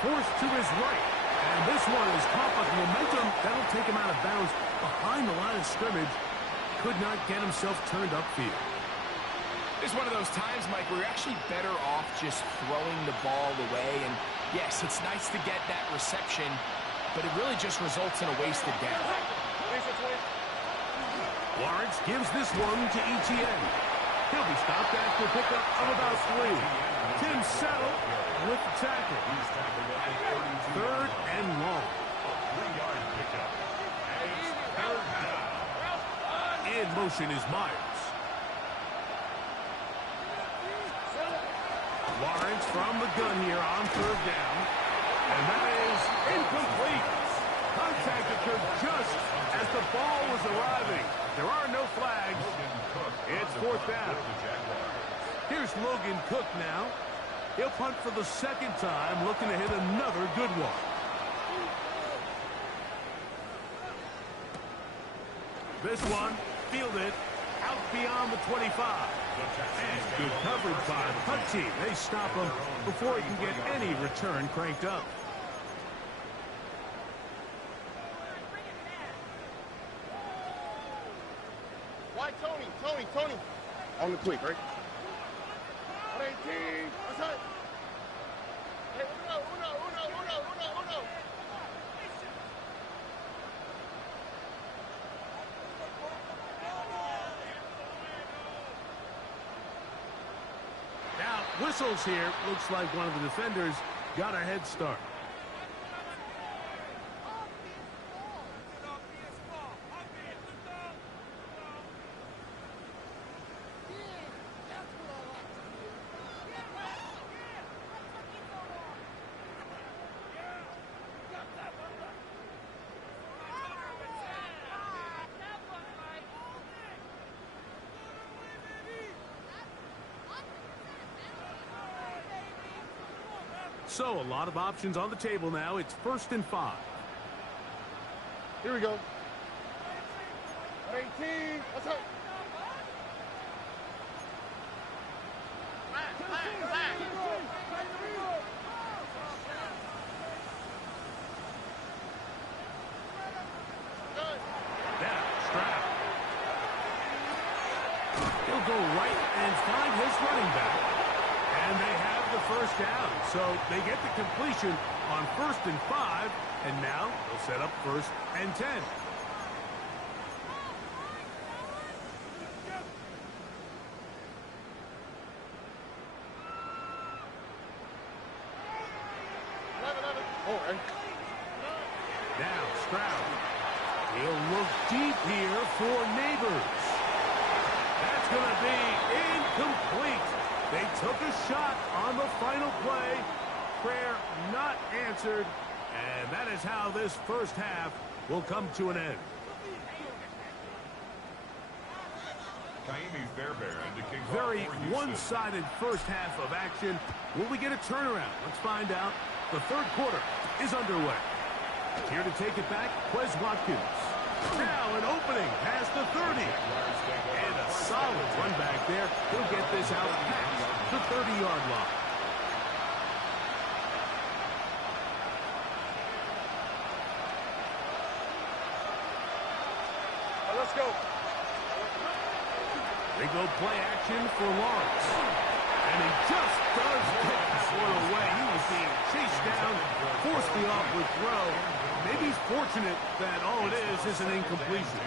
Forced to his right. And this one is caught by the momentum. That'll take him out of bounds behind the line of scrimmage. Could not get himself turned upfield. It's one of those times, Mike, where you're actually better off just throwing the ball away. And yes, it's nice to get that reception, but it really just results in a wasted down. Lawrence gives this one to Etienne. He'll be stopped after a pickup of about 3. Tim Settle with the tackle. He's tackled at the 32. Third and long. 3-yard pickup. And it's third down. In motion is Myers. Lawrence from the gun here on third down. And that is incomplete. Contact occurred just as the ball was arriving. There are no flags. It's fourth down. Here's Logan Cook now. He'll punt for the second time, looking to hit another good one. This one fielded out beyond the 25. And good coverage by the punt team. They stop him before he can get any return cranked up. Why Tony? On the quick, right? 18. What's up? Hey, uno. Now, whistles here. Looks like one of the defenders got a head start. So a lot of options on the table now. It's 1st and 5. Here we go. 18. What's up? He'll go right and find his running back. And they have the first down. So they get the completion on 1st and 5. And now they'll set up 1st and 10. Now Stroud. He'll look deep here for Neighbors. That's going to be incomplete. They took a shot on the final play. Prayer not answered. And that is how this first half will come to an end. Very one-sided first half of action. Will we get a turnaround? Let's find out. The third quarter is underway. Here to take it back, Quez Watkins. Now an opening past the 30. And a solid run back there. He'll get this out past the 30-yard line. Let's go. They go play action for Lawrence. And he just does get that one away. He was being chased down, forced the awkward throw. Maybe he's fortunate that all it is an incompletion.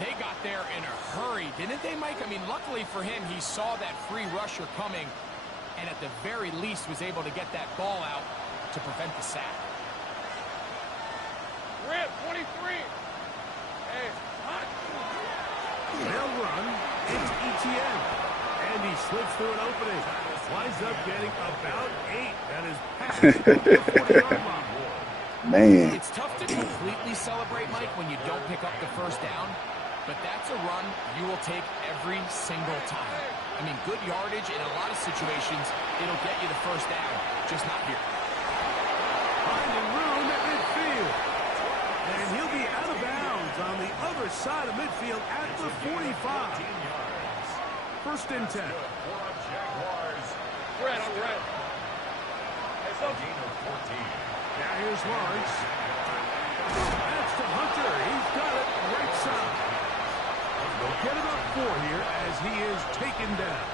They got there in a hurry, didn't they, Mike? I mean, luckily for him, he saw that free rusher coming and at the very least was able to get that ball out to prevent the sack. Rip, 23. Hey, hot. They'll run. It's ETN. And he slips through an opening. Winds up getting about 8. That is past the 40-yard line. Man. It's tough to completely celebrate, Mike, when you don't pick up the first down. But that's a run you will take every single time. I mean, good yardage in a lot of situations, it'll get you the first down, just not here. Finding room at midfield. And he'll be out of bounds on the other side of midfield at the 45. 1st and 10. Red, I'm red. Hey, so Now here's Lawrence. That's to Hunter. He's got it right side. They'll get it up 4 here as he is taken down.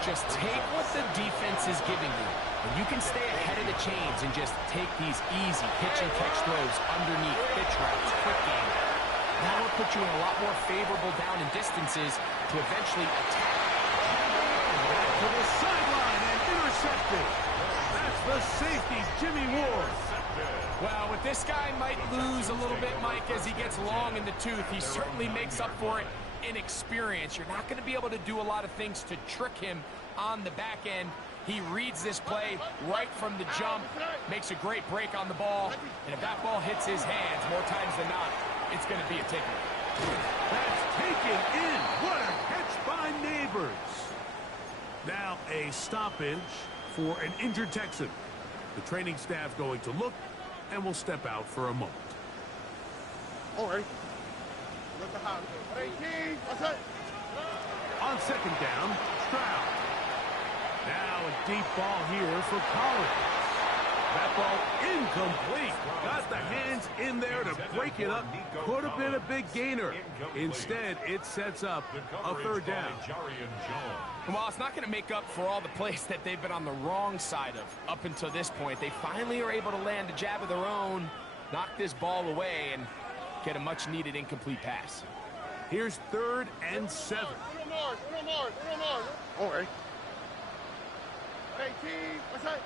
Just take what the defense is giving you. When you can stay ahead of the chains and just take these easy pitch and catch throws underneath, pitch routes, quick game, that will put you in a lot more favorable down and distances to eventually attack. Back to the sideline and intercepted. That's the safety, Jimmy Ward. Well, with this guy might lose a little bit, Mike, as he gets long in the tooth. He certainly makes up for it in experience. You're not going to be able to do a lot of things to trick him on the back end. He reads this play right from the jump, makes a great break on the ball, and if that ball hits his hands more times than not, it's going to be a takeaway. That's taken in. What a catch by Neighbors. Now a stoppage for an injured Texan. The training staff going to look and will step out for a moment. all right. Look at how. 18. What's that? On 2nd down, Stroud. Now a deep ball here for Collins. That ball incomplete. Got the hands in there to break it up. Could have been a big gainer. Instead, it sets up a 3rd down. Well, it's not going to make up for all the plays that they've been on the wrong side of up until this point. They finally are able to land a jab of their own, knock this ball away, and get a much-needed incomplete pass. Here's 3rd and 7. All right. 18. What's that?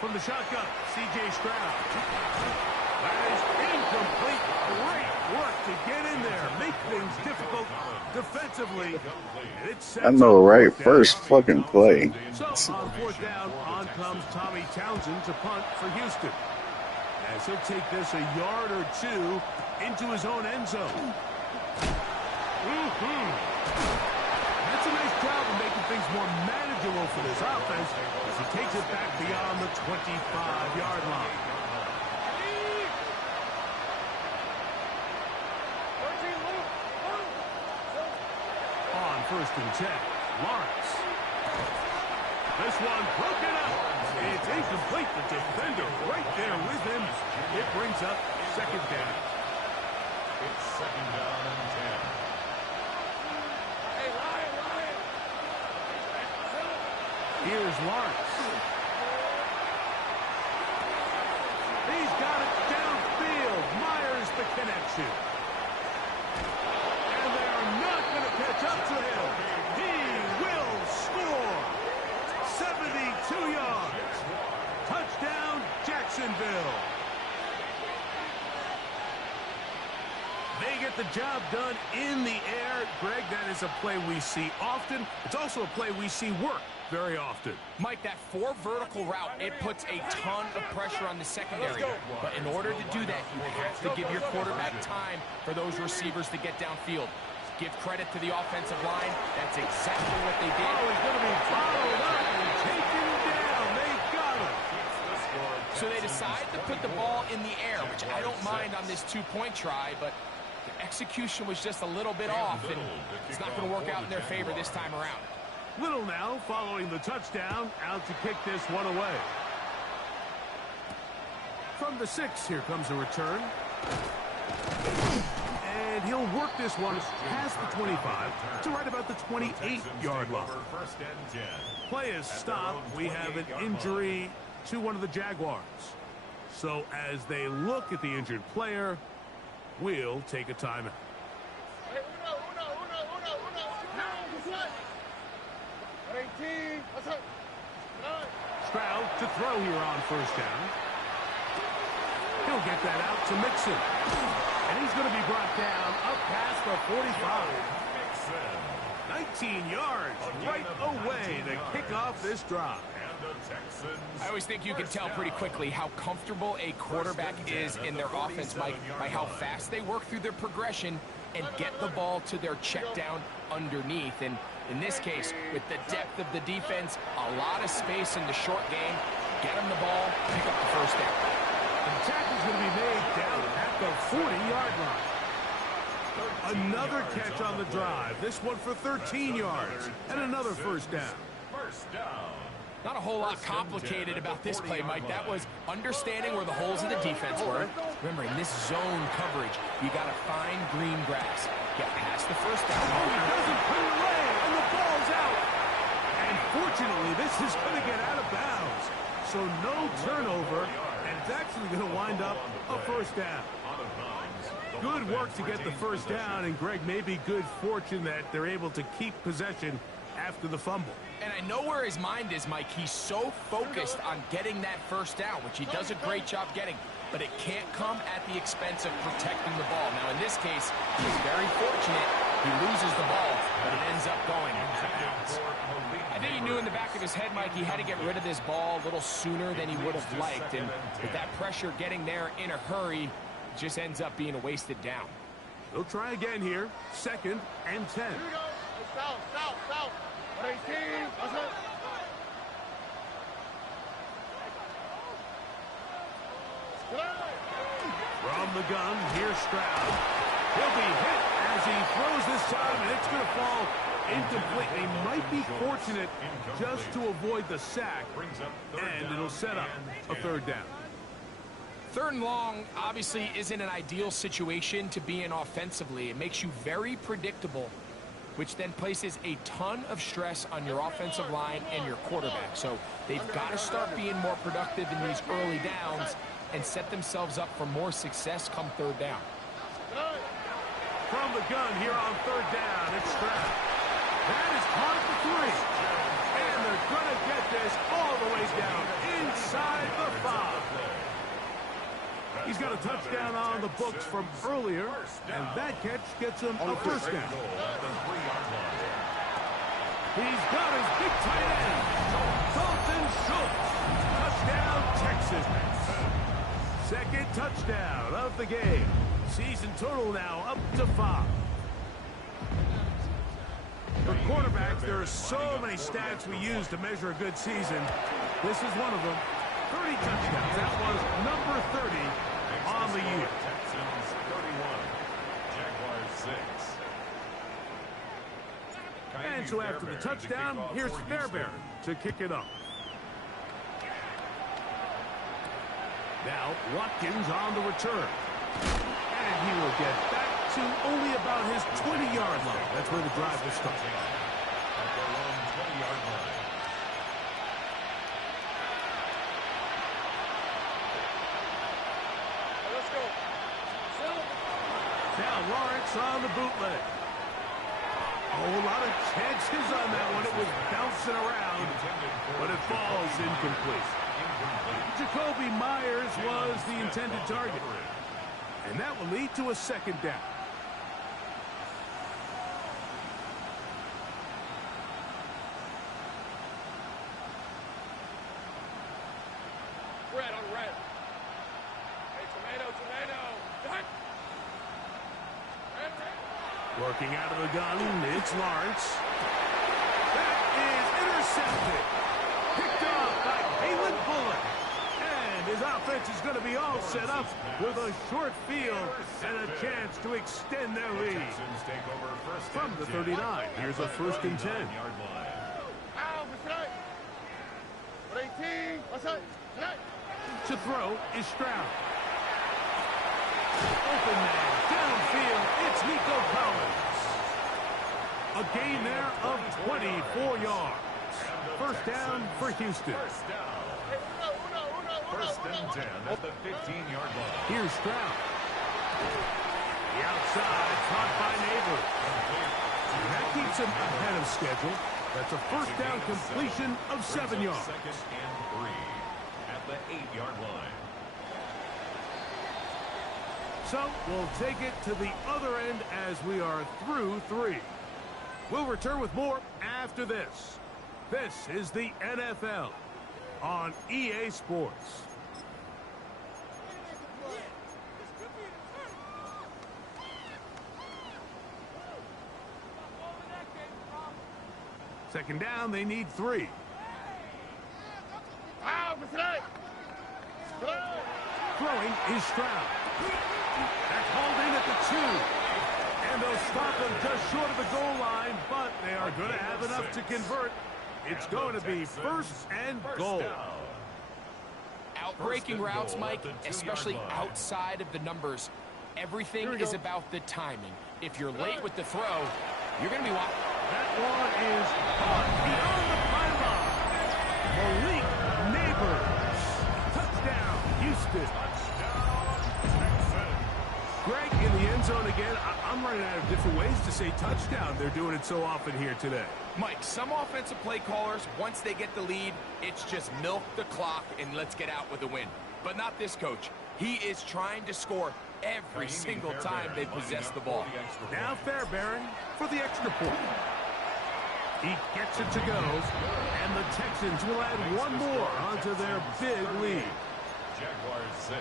From the shotgun, C.J. Stroud. That is incomplete. Great work to get in there. Make things difficult defensively. And it sets I know, right? up First fucking play. So on 4th down, on comes Tommy Townsend to punt for Houston. As he'll take this a yard or 2 into his own end zone. That's a nice job of making things more manageable for this offense as he takes it back beyond the 25-yard line. On 1st and 10, Lawrence. This one broken up. It's incomplete. The defender right there with him. It brings up 2nd down. It's 2nd down and 10. Here's Lawrence. He's got it downfield. Myers the connection. And they are not going to catch up to him. He will score. 72 yards. Touchdown, Jacksonville. They get the job done in the air. Greg, that is a play we see often. It's also a play we see work very often. Mike, that 4 vertical route, it puts a ton of pressure on the secondary. But in order to do that, you have to give your quarterback time for those receivers to get downfield. Give credit to the offensive line. That's exactly what they did. Oh, he's going to be followed up and taken down. They got him. So they decide to put the ball in the air, which I don't mind on this 2-point try, but the execution was just a little bit off, and it's not going to work out in their favor this time around. Little now following the touchdown, out to kick this one away. From the 6, here comes a return. And he'll work this one past the 25 to right about the 28-yard line. Play is stopped. We have an injury to one of the Jaguars. So as they look at the injured player, we'll take a timeout. Stroud to throw here on 1st down. He'll get that out to Mixon. And he's going to be brought down up past the 45. 19 yards right away to kick off this drive. I always think you can tell pretty quickly how comfortable a quarterback is in their offense, Mike, by how fast they work through their progression and get the ball to their check down underneath. And in this case, with the depth of the defense, a lot of space in the short game, get them the ball, pick up the 1st down. The tackle's going to be made down at the 40-yard line. Another catch on the drive. This one for 13 yards and another 1st down. Not a whole lot complicated about this play, Mike. That was understanding where the holes of the defense were. Remember, in this zone coverage, you got to find green grass. Get past the 1st down. Oh, he doesn't put it away, and the ball's out. And fortunately, this is going to get out of bounds. So no turnover, and it's actually going to wind up a 1st down. Good work to get the 1st down, and Greg, maybe good fortune that they're able to keep possession after the fumble. And I know where his mind is, Mike. He's so focused on getting that 1st down, which he does a great job getting, but it can't come at the expense of protecting the ball. Now, in this case, he's very fortunate. He loses the ball, but it ends up going out of bounds. I think he knew in the back of his head, Mike, he had to get rid of this ball a little sooner than he would have liked, and with that pressure getting there in a hurry, it just ends up being a wasted down. They'll try again here. 2nd and 10. South. 18. From the gun, here's Stroud. He'll be hit as he throws this time, and it's going to fall incomplete. They might be fortunate just to avoid the sack, and it'll set up a 3rd down. 3rd and long obviously isn't an ideal situation to be in offensively. It makes you very predictable, which then places a ton of stress on your offensive line and your quarterback. So they've got to start being more productive in these early downs and set themselves up for more success come 3rd down. From the gun here on 3rd down, it's Stroud. That is caught at the 3. And they're going to get this all the way down inside the 5. He's got a touchdown on the books from earlier, and that catch gets him a 1st down. He's got his big tight end, Dalton Schultz. Touchdown, Texas. 2nd touchdown of the game. Season total now up to 5. For quarterbacks, there are so many stats we use to measure a good season. This is one of them. 30 touchdowns. That was number 30 on the year. Texans 31, Jaguars 6. And so after the touchdown, here's Fairbairn to kick it off. Now Watkins on the return. And he will get back to only about his 20-yard line. That's where the drive will start. At their own 20-yard line. Let's go. Now Lawrence on the bootleg. Oh, a lot of chances on that one. It was bouncing around, but it falls incomplete. Jacoby Myers was the intended target. And that will lead to a second down. Red on red. Hey, tomato. Red. Working out of the gun, it's Lawrence. That is intercepted. Picked off by Caleb Bullock. And his offense is going to be all set up with a short field and a chance to extend their lead. From the 39, here's a 1st and 10. Ow, tonight. 18. What's up? Tonight. To throw is Stroud. Open man, downfield, it's Nico Collins. A gain there of 24 yards. 1st down for Houston. First and 10 at the 15-yard line. Here's Stroud. The outside, caught by Neighbors. And that keeps him ahead of schedule. That's a 1st down completion of 7 yards. 2nd and 3 at the 8-yard line. So we'll take it to the other end as we are through 3. We'll return with more after this. This is the NFL on EA Sports. Second down, they need 3. Throwing is Stroud. That's hauled in at the 2. And they'll stop him just short of the goal line, but they are going to have enough to convert. It's going to be 1st and goal. Outbreaking routes, Mike, especially outside of the numbers, everything is about the timing. If you're late with the throw, you're going to be watching. That one is caught beyond the pylon. Malik Neighbors. Touchdown, Houston. Greg in the end zone again. I'm running out of different ways to say touchdown. They're doing it so often here today. Mike, some offensive play callers, once they get the lead, it's just milk the clock and let's get out with a win. But not this coach. He is trying to score every single time they possess the ball. Now Fairbairn for the extra point. He gets it to go, and the Texans will add one more onto their big lead. Jaguars 6.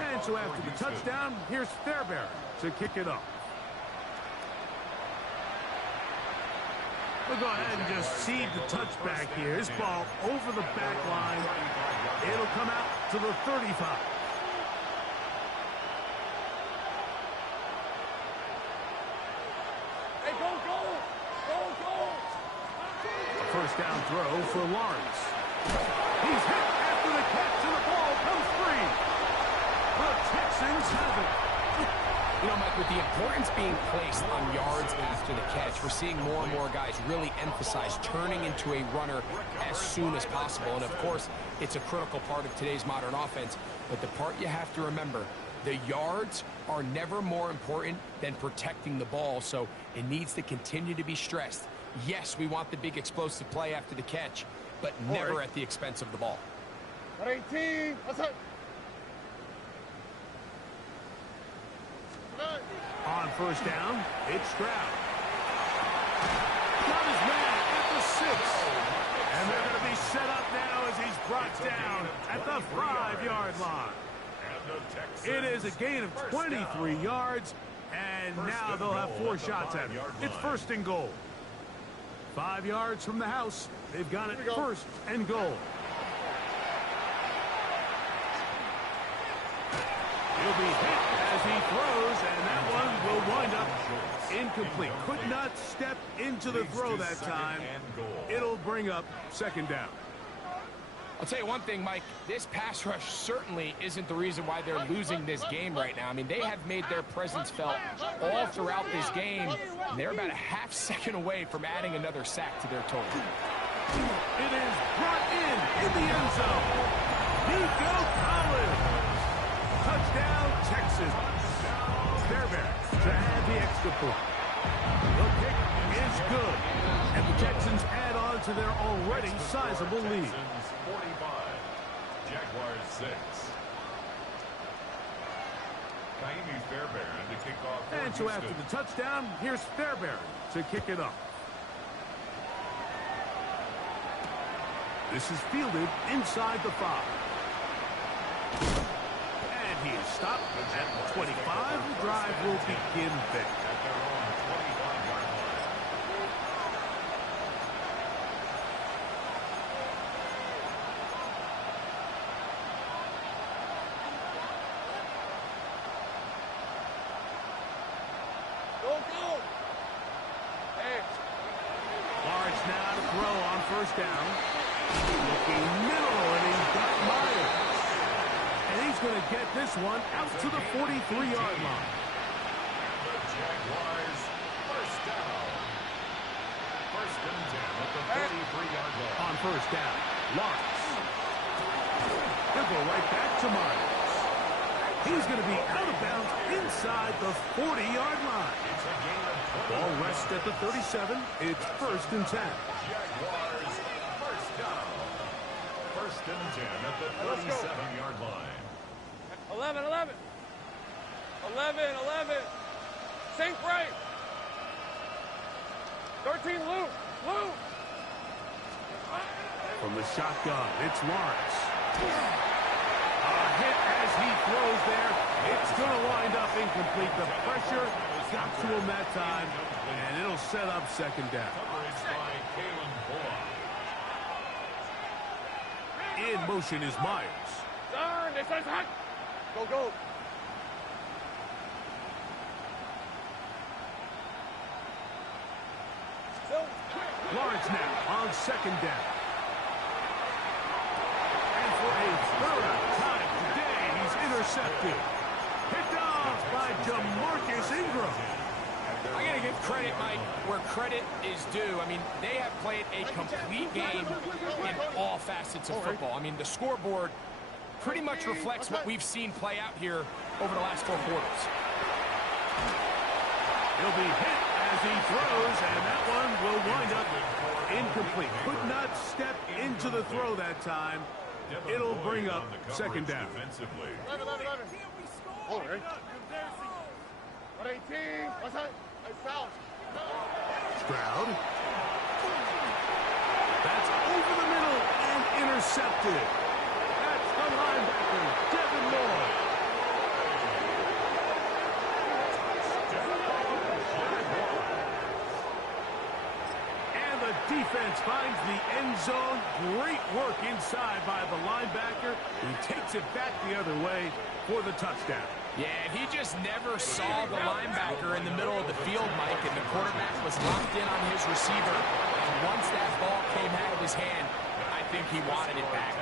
And so after the touchdown, here's Fairbairn to kick it off. We'll go ahead and just seed the touchback here. His ball over the back line. It'll come out to the 35. Hey, go! A 1st down throw for Lawrence. He's hit after the catch, and the ball comes free. The Texans have it. You know, Mike, with the importance being placed on yards after the catch, we're seeing more and more guys really emphasize turning into a runner as soon as possible. And, of course, it's a critical part of today's modern offense. But the part you have to remember, the yards are never more important than protecting the ball, so it needs to continue to be stressed. Yes, we want the big explosive play after the catch, but never at the expense of the ball. 18. What's up? On 1st down, it's Stroud. Got his man at the 6. And they're going to be set up now as he's brought down at the 5-yard line. At It is a gain of 23 yards, and now they'll have 4 shots at it. It's first and goal. 5 yards from the house. They've got it first and goal. He'll be hit as he throws, and that one will wind up incomplete. Could not step into the throw that time. It'll bring up second down. I'll tell you one thing, Mike. This pass rush certainly isn't the reason why they're losing this game right now. I mean, they have made their presence felt all throughout this game. And they're about a half second away from adding another sack to their total. It is brought in the end zone. Nico Collins. Touchdown, Texas. Fairbairn to add the extra point. The kick is good. And the Texans add on to their already sizable lead. 45. Jaguars 6. Kaimi Fairbairn to kick off. And so after the touchdown, here's Fairbairn to kick it off. This is fielded inside the 5. And he is stopped at 25. The drive will begin there. At their own 25-yard line. Go! Hey. Lawrence now to throw on first down. Looking middle, and he's got Myers. And he's going to get this one out to the 43-yard line. The Jaguars first down. First and 10 at the 43-yard line. On first down, Lawrence. He'll go right back to Myers. He's going to be out of bounds inside the 40-yard line. It's a gain of 20. Ball rests at the 37. It's first and 10. Jaguars first down. First and 10 at the 37-yard line. 11. 11. Sink right. 13, Luke. From the shotgun, it's Lawrence. A hit as he throws there. It's going to wind up incomplete. The pressure got to him that time, and it'll set up second down. Coverage by Kalen Bullock. In motion is Myers. Turn. This is hot. Go. Lawrence now on second down. And for a third time today, he's intercepted. Picked off by Jamarcus Ingram. I got to give credit, Mike, where credit is due. I mean, they have played a complete game in all facets of football. I mean, the scoreboard pretty much reflects what we've seen play out here over the last 4 quarters. He'll be hit as he throws, and that one will wind up incomplete. Could not step into the throw that time. It'll bring up second down. 11. All right. 18. What's that? Foul. Stroud. That's over the middle and intercepted. That's the linebacker, Devin Lloyd. And the defense finds the end zone. Great work inside by the linebacker, who takes it back the other way for the touchdown. Yeah, he just never saw the linebacker in the middle of the field, Mike, and the quarterback was locked in on his receiver. And once that ball came out of his hand, I think he wanted it back.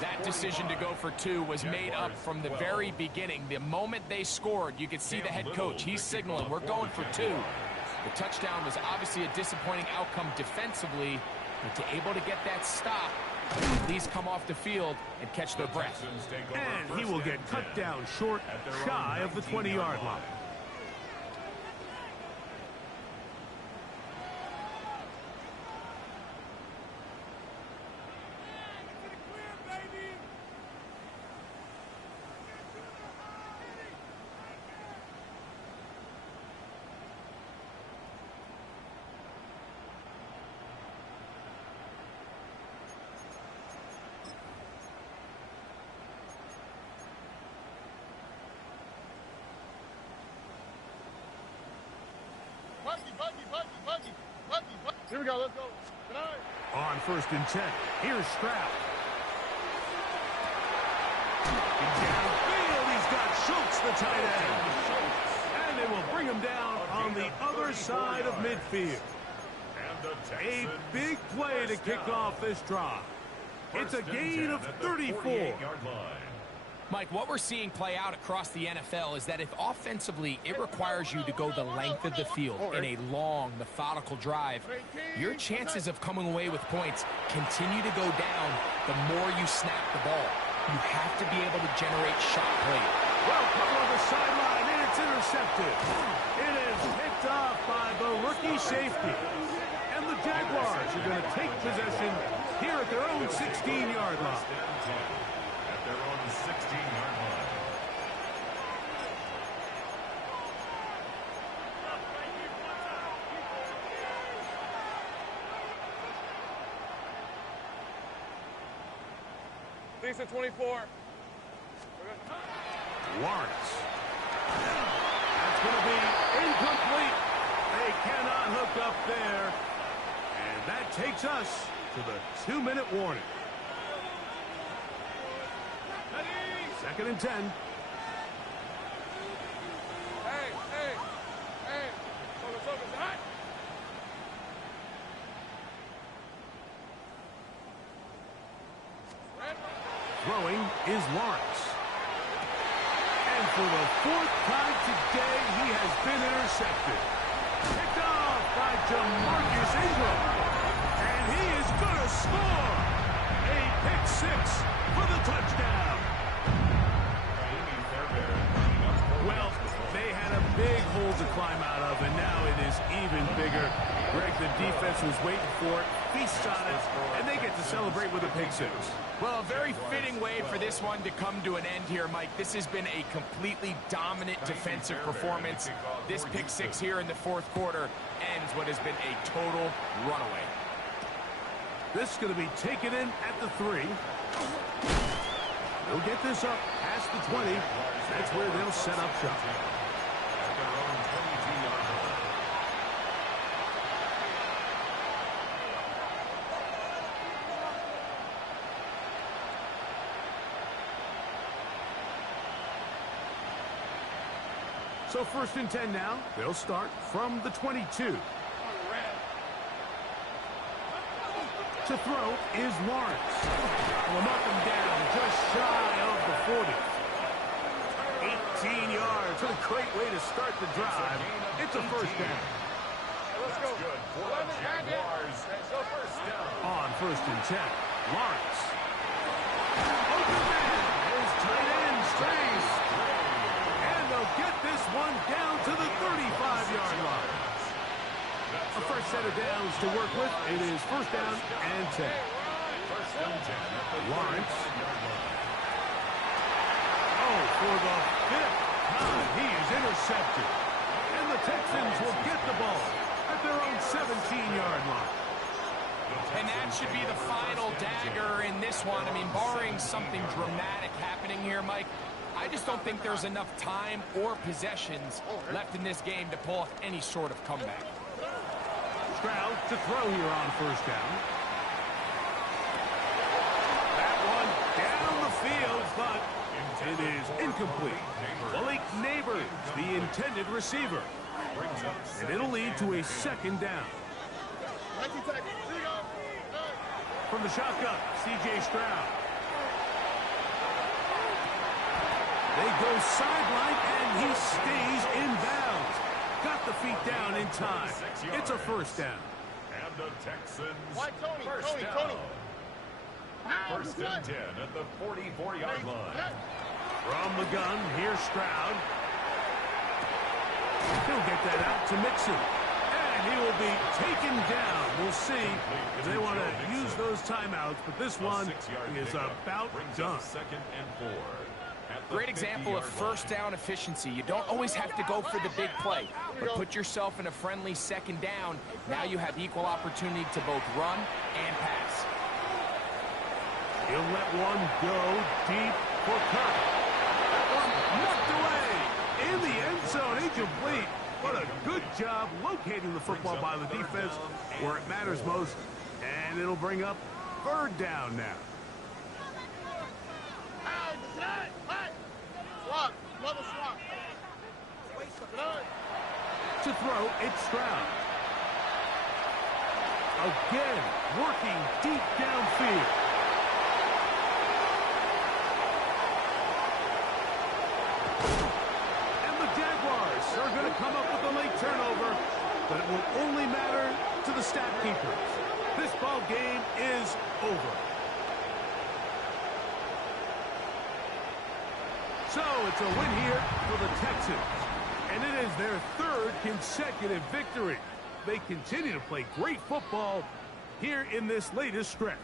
That decision to go for 2 was made up from the very beginning. The moment they scored, you could see the head coach. He's signaling, we're going for 2. The touchdown was obviously a disappointing outcome defensively, but to able to get that stop, these come off the field and catch their breath. And he will get cut down short, shy of the 20-yard line. Here we go. Let's go. On 1st and 10, here's Stroud. Downfield, he's got Schultz, the tight end. And they will bring him down on the other side of midfield. A big play to kick off this drive. It's a gain of 34. Mike, what we're seeing play out across the NFL is that if offensively it requires you to go the length of the field in a long, methodical drive, your chances of coming away with points continue to go down the more you snap the ball. You have to be able to generate shot play. Well, cover on the sideline, and it's intercepted. It is picked off by the rookie safety. And the Jaguars are going to take possession here at their own 16-yard line. At their own 16-yard line. Decent 24. Lawrence. That's going to be incomplete. They cannot hook up there. And that takes us to the 2-minute warning. 2nd and 10. Hey. Focus. Hot. Throwing is Lawrence. And for the 4th time today, he has been intercepted. Picked off by Jamarcus Ingram. And he is going to score. A pick 6 for the touchdown. Well, they had a big hole to climb out of, and now it is even bigger. Greg, the defense was waiting for it, feasts on it, and they get to celebrate with a pick 6. Well, a very fitting way for this one to come to an end here, Mike. This has been a completely dominant defensive performance. This pick 6 here in the 4th quarter ends what has been a total runaway. This is going to be taken in at the 3. They'll get this up past the 20. That's where they'll set up shop. At their own 22-yard line. So 1st and 10 now. They'll start from the 22. To throw is Lawrence. Will knock him down just shy of the 40. 18 yards. What a great way to start the drive. It's a 1st down. Let's go. Good for the Jaguars. Go first down. On 1st and 10, Lawrence. Open man. His tight end stays. And they'll get this one down to the 35-yard line. A fresh set of downs to work with. It is 1st down and 10. Lawrence. Oh, for the 5th time, he is intercepted. And the Texans will get the ball at their own 17-yard line. And that should be the final dagger in this one. I mean, barring something dramatic happening here, Mike, I just don't think there's enough time or possessions left in this game to pull off any sort of comeback. Stroud to throw here on 1st down. That one down the field, but it is incomplete. Malik Neighbors, the intended receiver. And it'll lead to a 2nd down. From the shotgun, C.J. Stroud. They go sideline, and he stays in bounds. Got the feet down in time. It's a 1st down. And the Texans Tony, first down. Tony. 1st and 10 at the 44-yard line. From the gun, here's Stroud. He'll get that out to Mixon. And he will be taken down. We'll see if they want to use those timeouts, but this one is about done. 2nd and 4. Great example of 1st down efficiency. You don't always have to go for the big play, but put yourself in a friendly 2nd down. Now you have equal opportunity to both run and pass. He'll let one go deep for Kirk. That one knocked away in the end zone, incomplete. But a good job locating the football by the defense where it matters most. And it'll bring up third down now. To throw, it's Stroud. Again, working deep downfield. And the Jaguars are going to come up with a late turnover, but it will only matter to the stat keepers. This ball game is over. So it's a win here for the Texans. And it is their third consecutive victory. They continue to play great football here in this latest stretch.